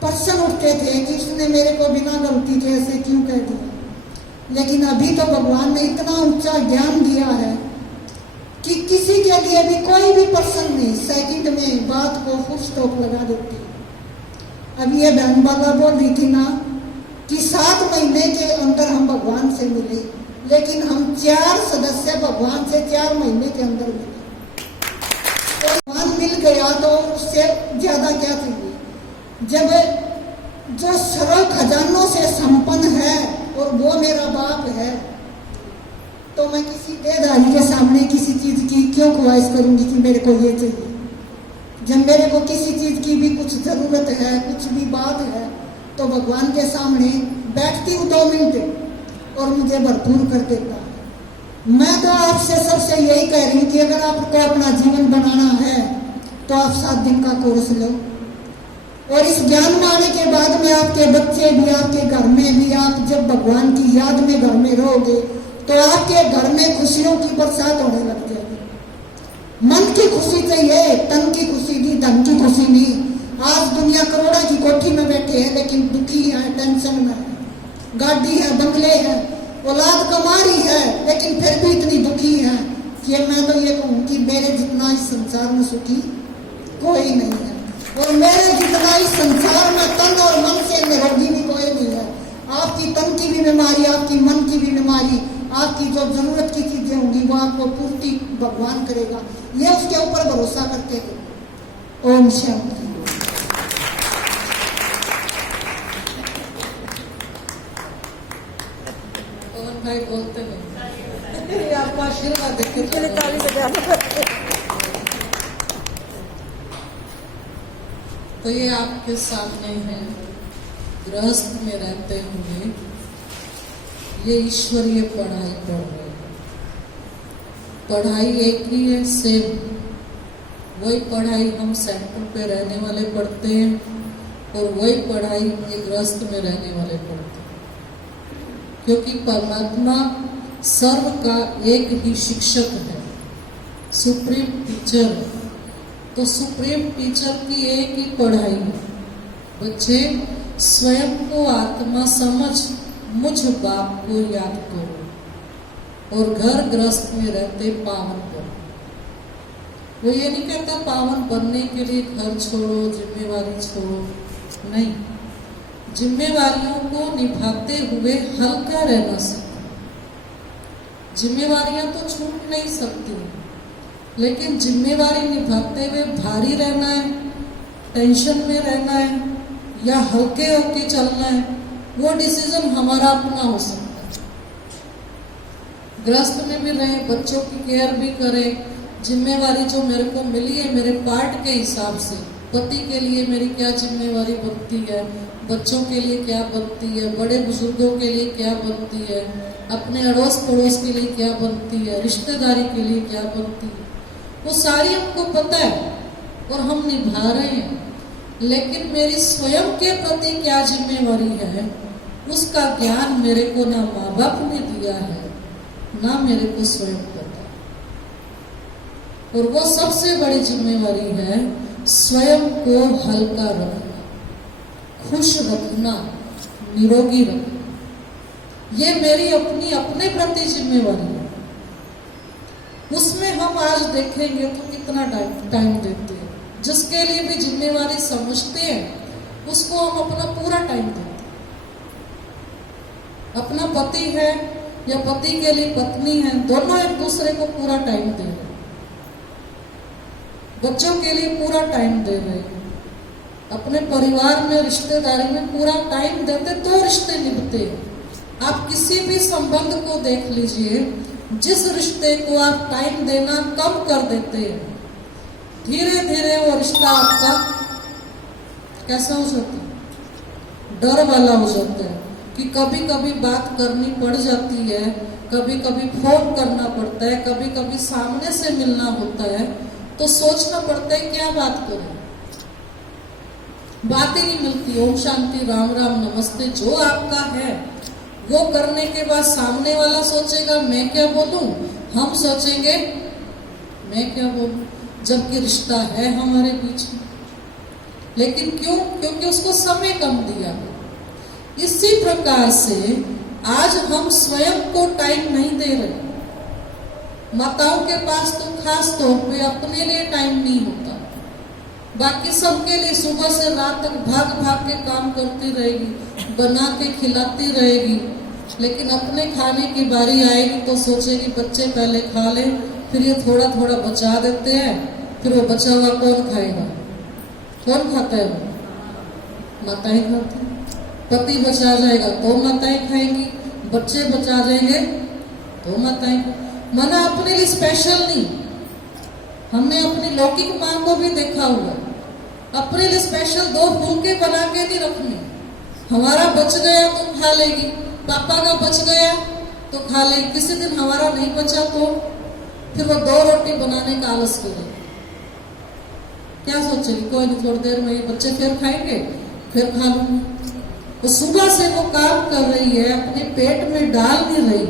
प्रश्न उठते थे कि उसने मेरे को बिना गलती के ऐसे क्यों कह दिया। लेकिन अभी तो भगवान ने इतना ऊंचा ज्ञान दिया है कि किसी के लिए भी कोई भी प्रश्न नहीं, सेकंड में बात को फुल स्टॉप लगा देती है। अब ये बहन बाबा बोल रही थी ना कि 7 महीने के अंदर हम भगवान से मिले, लेकिन हम 4 सदस्य भगवान से 4 महीने के अंदर मिले। तो भगवान मिल गया तो उससे ज्यादा क्या चाहिए? जब जो सर्व खजानों से संपन्न है और वो मेरा बाप है, तो मैं किसी देहधारी के सामने किसी चीज की क्यों ख्वाहिश करूंगी कि मेरे को ये चाहिए? जब मेरे को किसी चीज की भी कुछ जरूरत है, कुछ भी बात है, तो भगवान के सामने बैठती हूँ 2 मिनट और मुझे भरपूर कर देता है। मैं तो आपसे सबसे यही कह रही हूँ कि अगर आपको अपना जीवन बनाना है तो आप 7 दिन का कोर्स लो, और इस ज्ञान में आने के बाद में आपके बच्चे भी, आपके घर में भी, आप जब भगवान की याद में घर में रहोगे तो आपके घर में खुशियों की बरसात होने लग जाएगी। मन की खुशी चाहिए, तन की खुशी नहीं, धन की खुशी नहीं। आज दुनिया करोड़ों की कोठी में बैठे हैं लेकिन दुखी है, टेंशन में है, गाड़ी है, बंगले है, औलाद कमा रही है, लेकिन फिर भी इतनी दुखी है कि मैं तो ये कहूँ कि मेरे जितना इस संसार में सुखी कोई नहीं है, और मेरे जितना इस संसार में तन और मन से निरोगी भी कोई नहीं है। आपकी तन की भी बीमारी, आपकी मन की भी बीमारी, आपकी जो जरूरत की चीजें होंगी वो आपको पूर्ति भगवान करेगा। ये उसके ऊपर भरोसा करते थे। ओम शांति। और भाई बोलते हैं आपका आशीर्वाद देखिए। तो ये आपके सामने है, गृहस्थ में रहते हुए ये ईश्वरीय पढ़ाई पढ़ रहे हैं। पढ़ाई एक ही है, सेम वही पढ़ाई हम सेंटर पे रहने वाले पढ़ते हैं, और वही पढ़ाई ये गृहस्थ में रहने वाले पढ़ते हैं, क्योंकि परमात्मा सर्व का एक ही शिक्षक है, सुप्रीम टीचर है। तो सुप्रीम टीचर की एक ही पढ़ाई है, बच्चे स्वयं को आत्मा समझ मुझ बाप को याद करो और घर गृहस्थ में रहते पावन करो। वो ये नहीं कहता पावन बनने के लिए घर छोड़ो, जिम्मेवारी छोड़ो, नहीं, जिम्मेवारियों को निभाते हुए हल्का रहना सीखो। जिम्मेवारियां तो छूट नहीं सकती, लेकिन जिम्मेवारी निभाते हुए भारी रहना है, टेंशन में रहना है या हल्के होके चलना है, वो डिसीजन हमारा अपना हो सकता है। गृहस्थ में भी रहे, बच्चों की केयर भी करें, जिम्मेवारी जो मेरे को मिली है मेरे पार्ट के हिसाब से, पति के लिए मेरी क्या जिम्मेवारी बनती है, बच्चों के लिए क्या बनती है, बड़े बुजुर्गों के लिए क्या बनती है, अपने अड़ोस पड़ोस के लिए क्या बनती है, रिश्तेदारी के लिए क्या बनती है, वो सारी हमको पता है और हम निभा रहे हैं। लेकिन मेरी स्वयं के प्रति क्या जिम्मेवारी है, उसका ज्ञान मेरे को ना माँ बाप ने दिया है, ना मेरे को स्वयं पता। और वो सबसे बड़ी जिम्मेवारी है स्वयं को हल्का रखना, खुश रखना, निरोगी रखना। ये मेरी अपनी अपने प्रति जिम्मेवारी है। उसमें हम आज देखेंगे तो कितना टाइम देते हैं। जिसके लिए भी जिम्मेवारी समझते हैं उसको हम अपना पूरा टाइम देते हैं। अपना पति है या पति के लिए पत्नी है, दोनों एक दूसरे को पूरा टाइम दे रहे हैं, बच्चों के लिए पूरा टाइम दे रहे हैं, अपने परिवार में रिश्तेदारी में पूरा टाइम देते तो रिश्ते निभते हैं। आप किसी भी संबंध को देख लीजिए, जिस रिश्ते को आप टाइम देना कम कर देते हैं, धीरे धीरे वो रिश्ता आपका कैसा हो जाता है, डर वाला हो जाता है कि कभी कभी बात करनी पड़ जाती है, कभी कभी फोन करना पड़ता है, कभी कभी सामने से मिलना होता है, तो सोचना पड़ता है क्या बात करें, बात ही नहीं मिलती। ओम शांति, राम राम, नमस्ते जो आपका है वो करने के बाद सामने वाला सोचेगा मैं क्या बोलूं, हम सोचेंगे मैं क्या बोलूं, जबकि रिश्ता है हमारे बीच में। लेकिन क्यों? क्योंकि उसको समय कम दिया। इसी प्रकार से आज हम स्वयं को टाइम नहीं दे रहे। माताओं के पास तो खास तौर पे अपने लिए टाइम नहीं होता, बाकी सबके लिए सुबह से रात तक भाग भाग के काम करती रहेगी, बना के खिलाती रहेगी, लेकिन अपने खाने की बारी आएगी तो सोचेगी बच्चे पहले खा ले, फिर ये थोड़ा थोड़ा बचा देते हैं, फिर वो बचा हुआ कौन खाएगा? कौन खाता है? वो माताएं खाती। पति बचा जाएगा तो माताएं खाएंगी, बच्चे बचा जाएंगे तो माताएं। मना अपने लिए स्पेशल नहीं, हमने अपनी लौकिक मां को भी देखा हुआ, अपने लिए स्पेशल 2 फुलके बना के नहीं रखने। हमारा बच गया तो खा लेगी, पापा का बच गया तो खा लेगी, किसी दिन हमारा नहीं बचा तो फिर वो 2 रोटी बनाने का आलस करेगी। क्या सोचेगी? कोई नहीं, थोड़ी देर में ये बच्चे फिर खाएंगे, फिर खा लूंगी। तो सुबह से वो काम कर रही है, अपने पेट में डाल नहीं रही,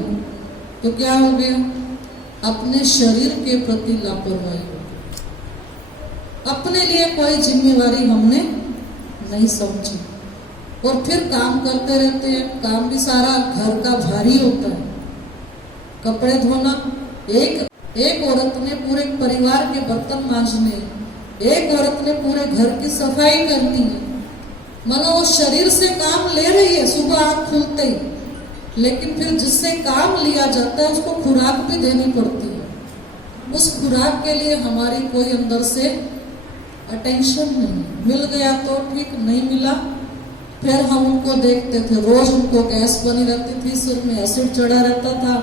तो क्या हो गया? अपने शरीर के प्रति लापरवाही हो गई, अपने लिए कोई जिम्मेवारी हमने नहीं समझी, और फिर काम करते रहते हैं। काम भी सारा घर का भारी होता है, कपड़े धोना, एक औरत ने पूरे परिवार के बर्तन मांजने, एक औरत ने पूरे घर की सफाई करनी है। मानो वो शरीर से काम ले रही है सुबह आँख खुलते ही, लेकिन फिर जिससे काम लिया जाता है उसको खुराक भी देनी पड़ती है। उस खुराक के लिए हमारी कोई अंदर से अटेंशन नहीं। मिल गया तो ठीक, नहीं मिला फिर हम उनको देखते थे, रोज उनको गैस बनी रहती थी, सिर में एसिड चढ़ा रहता था,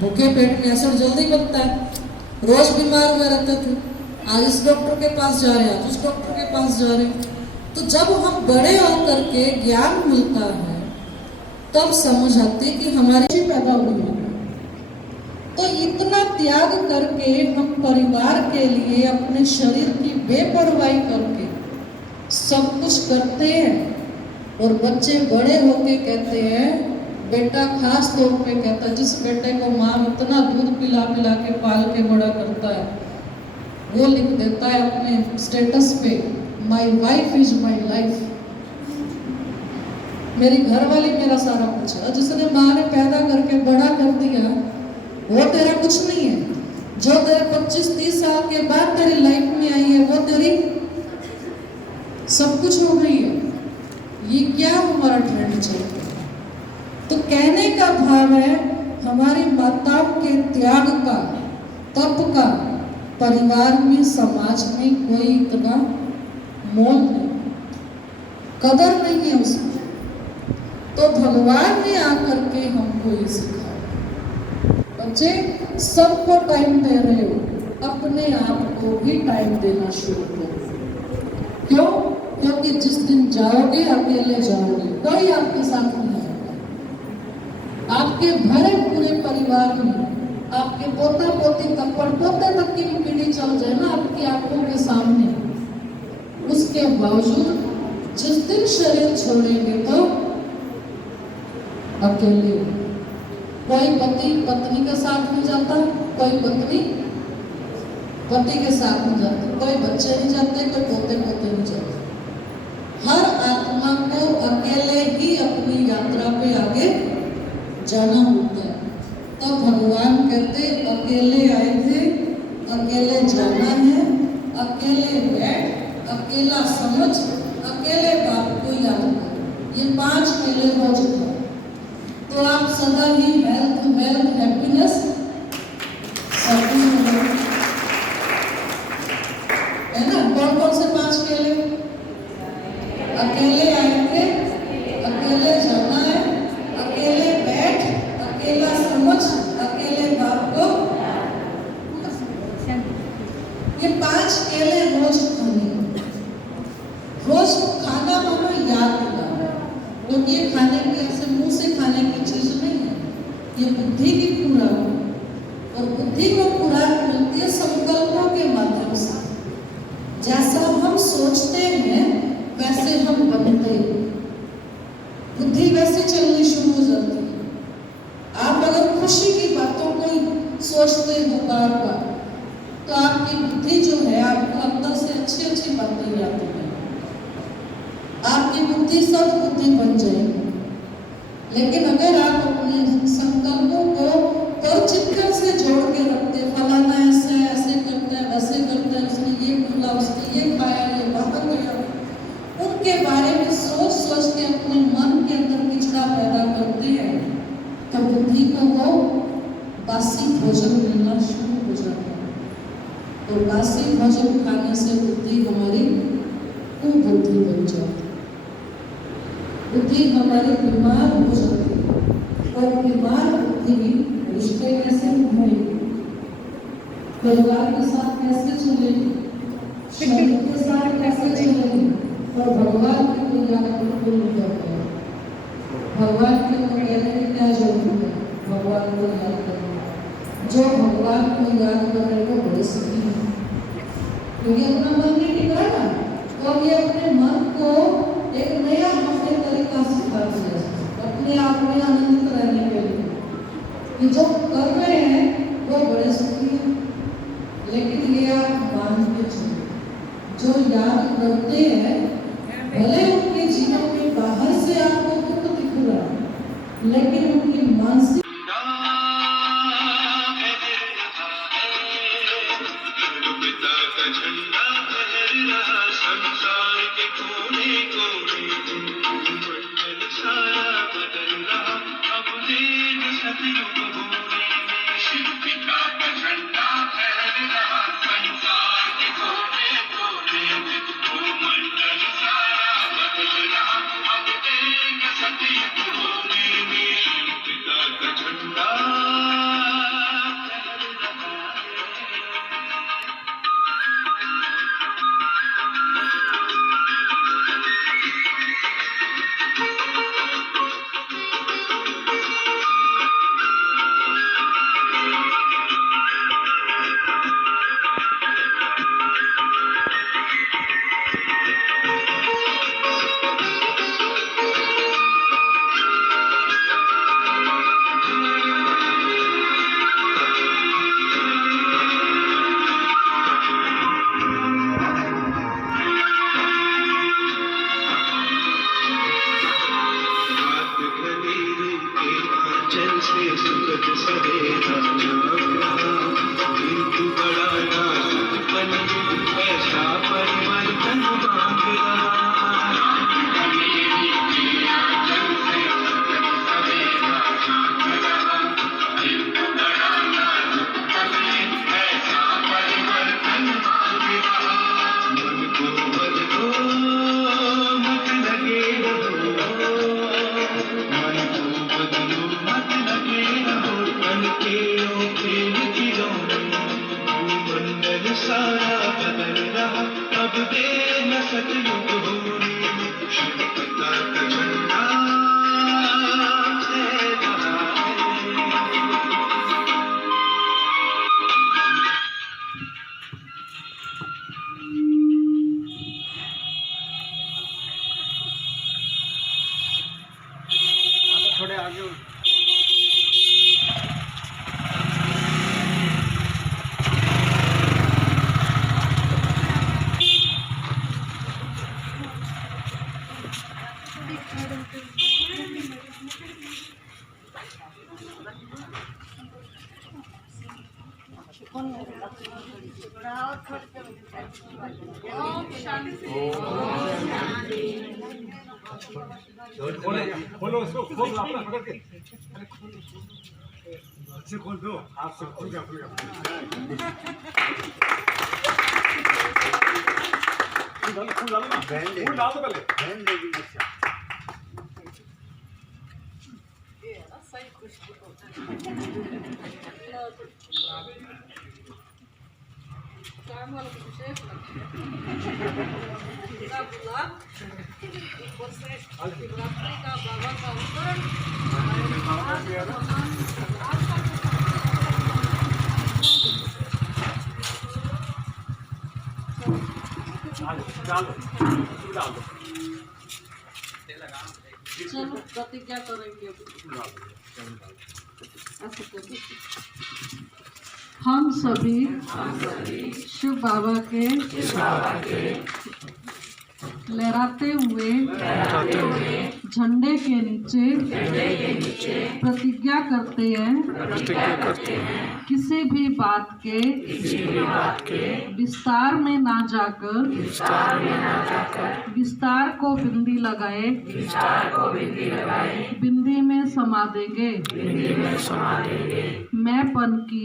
भूखे पेट में एसिड जल्दी बनता है, रोज बीमार हुए रहते थे। आज इस डॉक्टर के पास जा रहे हैं, आज उस डॉक्टर के पास जा रहे हैं। तो जब हम बड़े होकर के ज्ञान मिलता है तब समझ आती कि हमारी पैदा हुई है। तो इतना त्याग करके हम परिवार के लिए अपने शरीर की बेपरवाही करके सब कुछ करते हैं, और बच्चे बड़े होके कहते हैं, बेटा खास तौर पे कहता है, जिस बेटे को माँ इतना दूध पिला पिला के पाल के बड़ा करता है, वो लिख देता है अपने स्टेटस पे, my wife is my life. मेरी घरवाली मेरा सारा कुछ है। जिसने माँ ने पैदा करके बड़ा कर दिया वो तेरा कुछ नहीं है, जो तेरे 25-30 साल के बाद तेरी लाइफ में आई है वो तेरी सब कुछ हो गई है। ये क्या हमारा ट्रेंड चल रहा है? तो कहने का भाव है हमारी माताओं के त्याग का, तप का परिवार में, समाज में कोई इतना मोल नहीं, कदर नहीं है उसकी। तो भगवान ने आकर के हमको ये सिखाया, बच्चे सबको टाइम दे रहे हो, अपने आप को भी टाइम देना शुरू करो। क्यों? क्योंकि जिस दिन जाओगे अकेले जाओगे, कोई आपके साथ नहीं आएगा। आपके भरे पूरे परिवार में आपके पोता पोती तक, पोते तक की पीढ़ी चल जाए ना आपकी आंखों के सामने, उसके बावजूद जिस दिन शरीर छोड़ेंगे तो अकेले। कोई पति पत्नी के साथ नहीं जाता, कोई पत्नी पति के साथ नहीं जाती, कोई बच्चे नहीं जाते, कोई पोते पोते नहीं जाते। हर आत्मा को अकेले ही अपनी यात्रा पे आगे जाना होता है। तो भगवान कहते अकेले आए थे, अकेले जाना है, अकेले बैठ, अकेला समझ, अकेले बाप को याद कर। ये 5 केले रोज खाओ तो आप सदा ही हेल्थ, वेल्थ, हैप्पीनेस सब है ना। कौन कौन से 5 केले? अकेले आएंगे, अकेले जाना है, अकेले बैठ, अकेला समझ, अकेले बाप को। ये 5 केले रोज खाने, रोज खाना मानो याद दिलाना, क्योंकि ये खाने की ऐसे मुंह से खाने की चीज नहीं है, ये बुद्धि की खुराक है। और बुद्धि को खुराक मिलती है संकल्पों के माध्यम से। जैसा हम सोचते हैं वैसे हम बनते हैं, बुद्धि वैसे चलनी शुरू हो जाती है। आप अगर खुशी की बातों को सोचते हो बार बार, तो आपकी बुद्धि जो है आपको अंदर से अच्छी अच्छी बातें याद है, आपकी बुद्धि सब बुद्धि बन जाएगी। लेकिन अगर आप अपने संकल्पों को परचित्तन से जोड़ के रखते, फलाना ऐसे ऐसे करता है, वैसे करता है, उसने ये बोला, उसने ये खाया, ये बाहर गया, उनके बारे में सोच सोच के अपने मन के अंदर पिछड़ा पैदा करते हैं, तो बुद्धि को वो बासी भोजन मिलना शुरू हो जाता है। तो बासी भोजन खाने से बुद्धि हमारी कुबुद्धि बन जाती है, बुद्धि हमारी बीमार हो जाती है। और बीमार बुद्धि रिश्ते कैसे निभाएगी, परिवार के साथ कैसे चलेगी, शरीर के साथ कैसे चलेगी, और भगवान की कोई याद बिल्कुल नहीं करते। भगवान के को कहने की क्या जरूरत है? भगवान को याद करना, जो भगवान को याद कर रहे वो बड़े सुखी है, क्योंकि अपना मन नहीं टिक रहा ना। तो ये अपने मन को एक नया हमें तरीका सिखा दिया अपने आप में आनंदित रहने के लिए, कि जो कर रहे हैं वो बड़े सुखी हैं। लेकिन ये आप मान के चलिए, जो याद करते हैं भले उनके जीवन में बाहर से आपको दुख दिख रहा है, लेकिन उनकी मानसिक खोलो उसको, खोल अपना पकड़ के से खोल दो, हाथ से खोल गया फूल डालो ना, फूल डाल दो पहले। चलो प्रतिज्ञा करेंगे। हम सभी शिव बाबा के लहराते हुए झंडे के नीचे प्रतिज्ञा करते हैं किसी भी बात के विस्तार में ना जाकर विस्तार को बिंदी लगाए बिंदी में समा देंगे। मैंपन की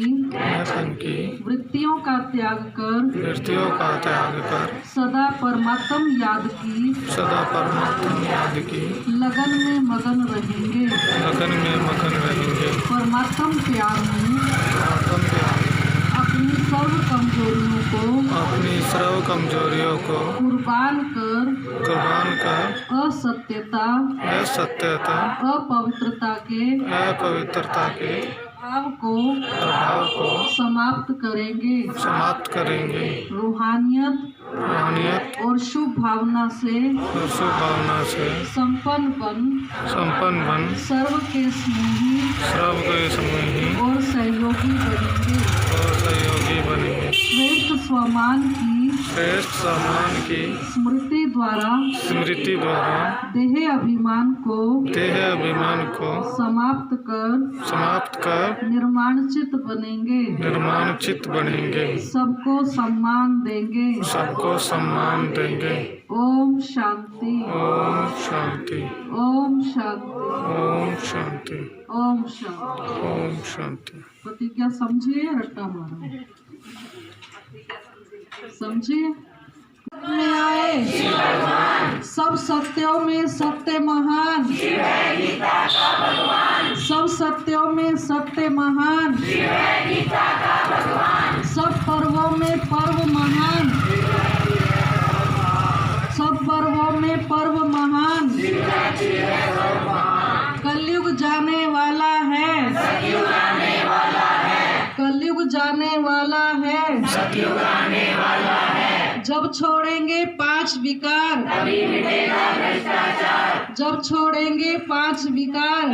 वृत्तियों का त्याग कर सदा परमात्म याद की लगन में मगन रहेंगे। परमात्म प्यार में अपनी सर्व कमजोरियों को कुर्बान कर असत्यता अपवित्रता के प्रभाव को समाप्त करेंगे। रूहानियत और शुभ भावना से संपन्न बन सर्व के स्नेही और सहयोगी बनेंगे। श्रेष्ठ स्वमान की स्मृति द्वारा देह अभिमान को समाप्त कर निर्माणचित बनेंगे। सबको सम्मान देंगे। ओम शांति। प्रतिज्ञा समझिए, रट्टा मारो। समझिए में आए सब सत्यों में सत्य महान, सब सत्यों में सत्य महान, सब पर्वों में पर्व महान, सब पर्वों में पर्व महान। कलयुग जाने वाला है, कलयुग जाने वाला है। जब छोड़ेंगे 5 विकार, जब छोड़ेंगे 5 विकार,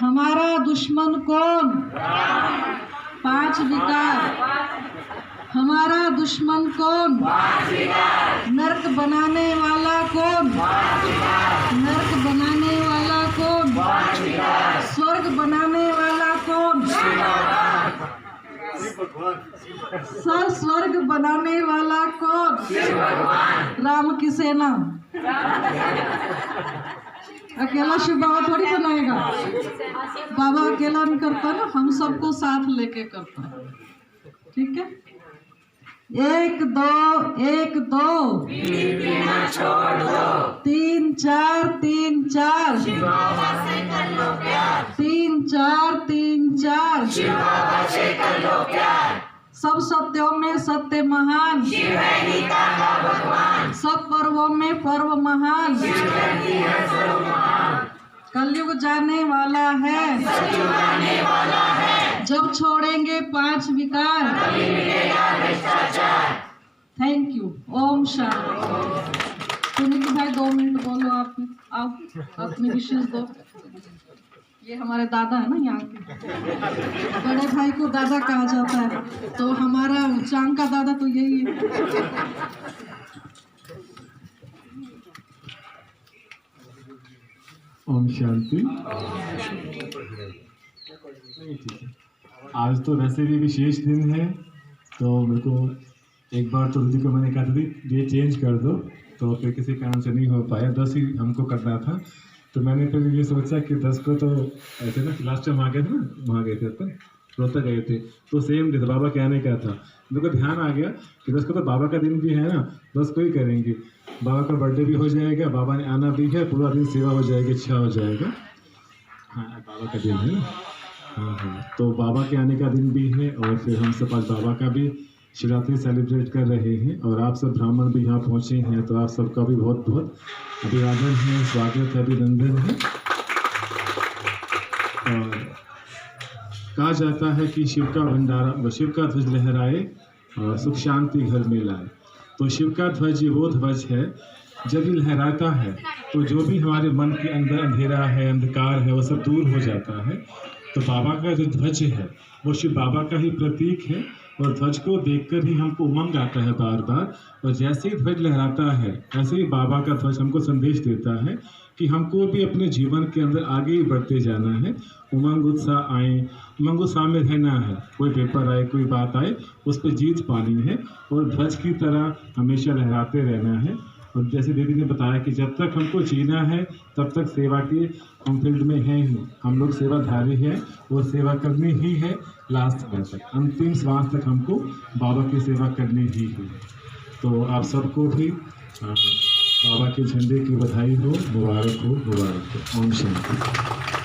हमारा दुश्मन कौन? 5 विकार। हमारा दुश्मन कौन? नरक बनाने वाला कौन? नरक बनाने वाला कौन? स्वर्ग बनाने वाला कौन? सर स्वर्ग बनाने वाला कौन? राम की सेना। अकेला शिव बाबा थोड़ी बनाएगा, बाबा अकेला नहीं करता ना, हम सबको साथ लेके करता है। ठीक है, 1 2 1 2 3 4 3 4 3 4 3 4। सब सत्यों में सत्य महान, सब पर्वों में पर्व महान। कलयुग जाने वाला है, जब छोड़ेंगे 5 विकार। Thank you. ओम शांति। सुनील भाई 2 मिनट बोलो। आप अपनी विशेष दो। ये हमारे दादा है ना यहाँ के, बड़े भाई को दादा कहा जाता है, तो हमारा चांग का दादा तो यही है। ओम शांति। आज तो वैसे भी विशेष दिन है, तो मेरे को एक बार तो दीदी को मैंने कहा दीदी ये चेंज कर दो, तो फिर किसी कारण से नहीं हो पाया। 10 ही हमको करना था, तो मैंने फिर ये सोचा कि 10 को तो ऐसे ना लास्ट टाइम आ गए थे ना, वहाँ गए थे अपन रोहतक गए थे, तो सेम डे बाबा के आने का था। मेरे को ध्यान आ गया कि 10 को तो बाबा का दिन भी है ना, 10 को ही करेंगे। बाबा का बर्थडे भी हो जाएगा, बाबा ने आना भी है, पूरा दिन सेवा हो जाएगी, अच्छा हो जाएगा। हाँ बाबा का दिन है ना, हाँ। तो बाबा के आने का दिन भी है, और फिर हम सब आज बाबा का भी शिवरात्रि सेलिब्रेट कर रहे हैं। और आप सब ब्राह्मण भी यहाँ पहुँचे हैं, तो आप सबका भी बहुत बहुत अभिवादन है, स्वागत है, अभिनंदन है। और कहा जाता है कि शिव का भंडारा व शिव का ध्वज लहराए और सुख शांति घर में लाए। तो शिव का ध्वज वो ध्वज है, जब ये लहराता है तो जो भी हमारे मन के अंदर अंधेरा है, अंधकार है, वो सब दूर हो जाता है। तो बाबा का जो ध्वज है वो शिव बाबा का ही प्रतीक है, और ध्वज को देखकर ही हमको उमंग आता है बार बार। और जैसे ही ध्वज लहराता है, ऐसे ही बाबा का ध्वज हमको संदेश देता है कि हमको भी अपने जीवन के अंदर आगे ही बढ़ते जाना है। उमंग उत्साह आए, उमंग उत्साह में रहना है, कोई पेपर आए, कोई बात आए, उस पर जीत पानी है, और ध्वज की तरह हमेशा लहराते रहना है। और जैसे दीदी ने बताया कि जब तक हमको जीना है तब तक सेवा के हम फील्ड में हैं ही, हम लोग सेवाधारी हैं, और सेवा करनी ही है लास्ट में तक, अंतिम श्वास तक हमको बाबा की सेवा करनी ही है। तो आप सबको भी बाबा के झंडे की बधाई हो, मुबारक हो, मुबारक हो। ओम शांति।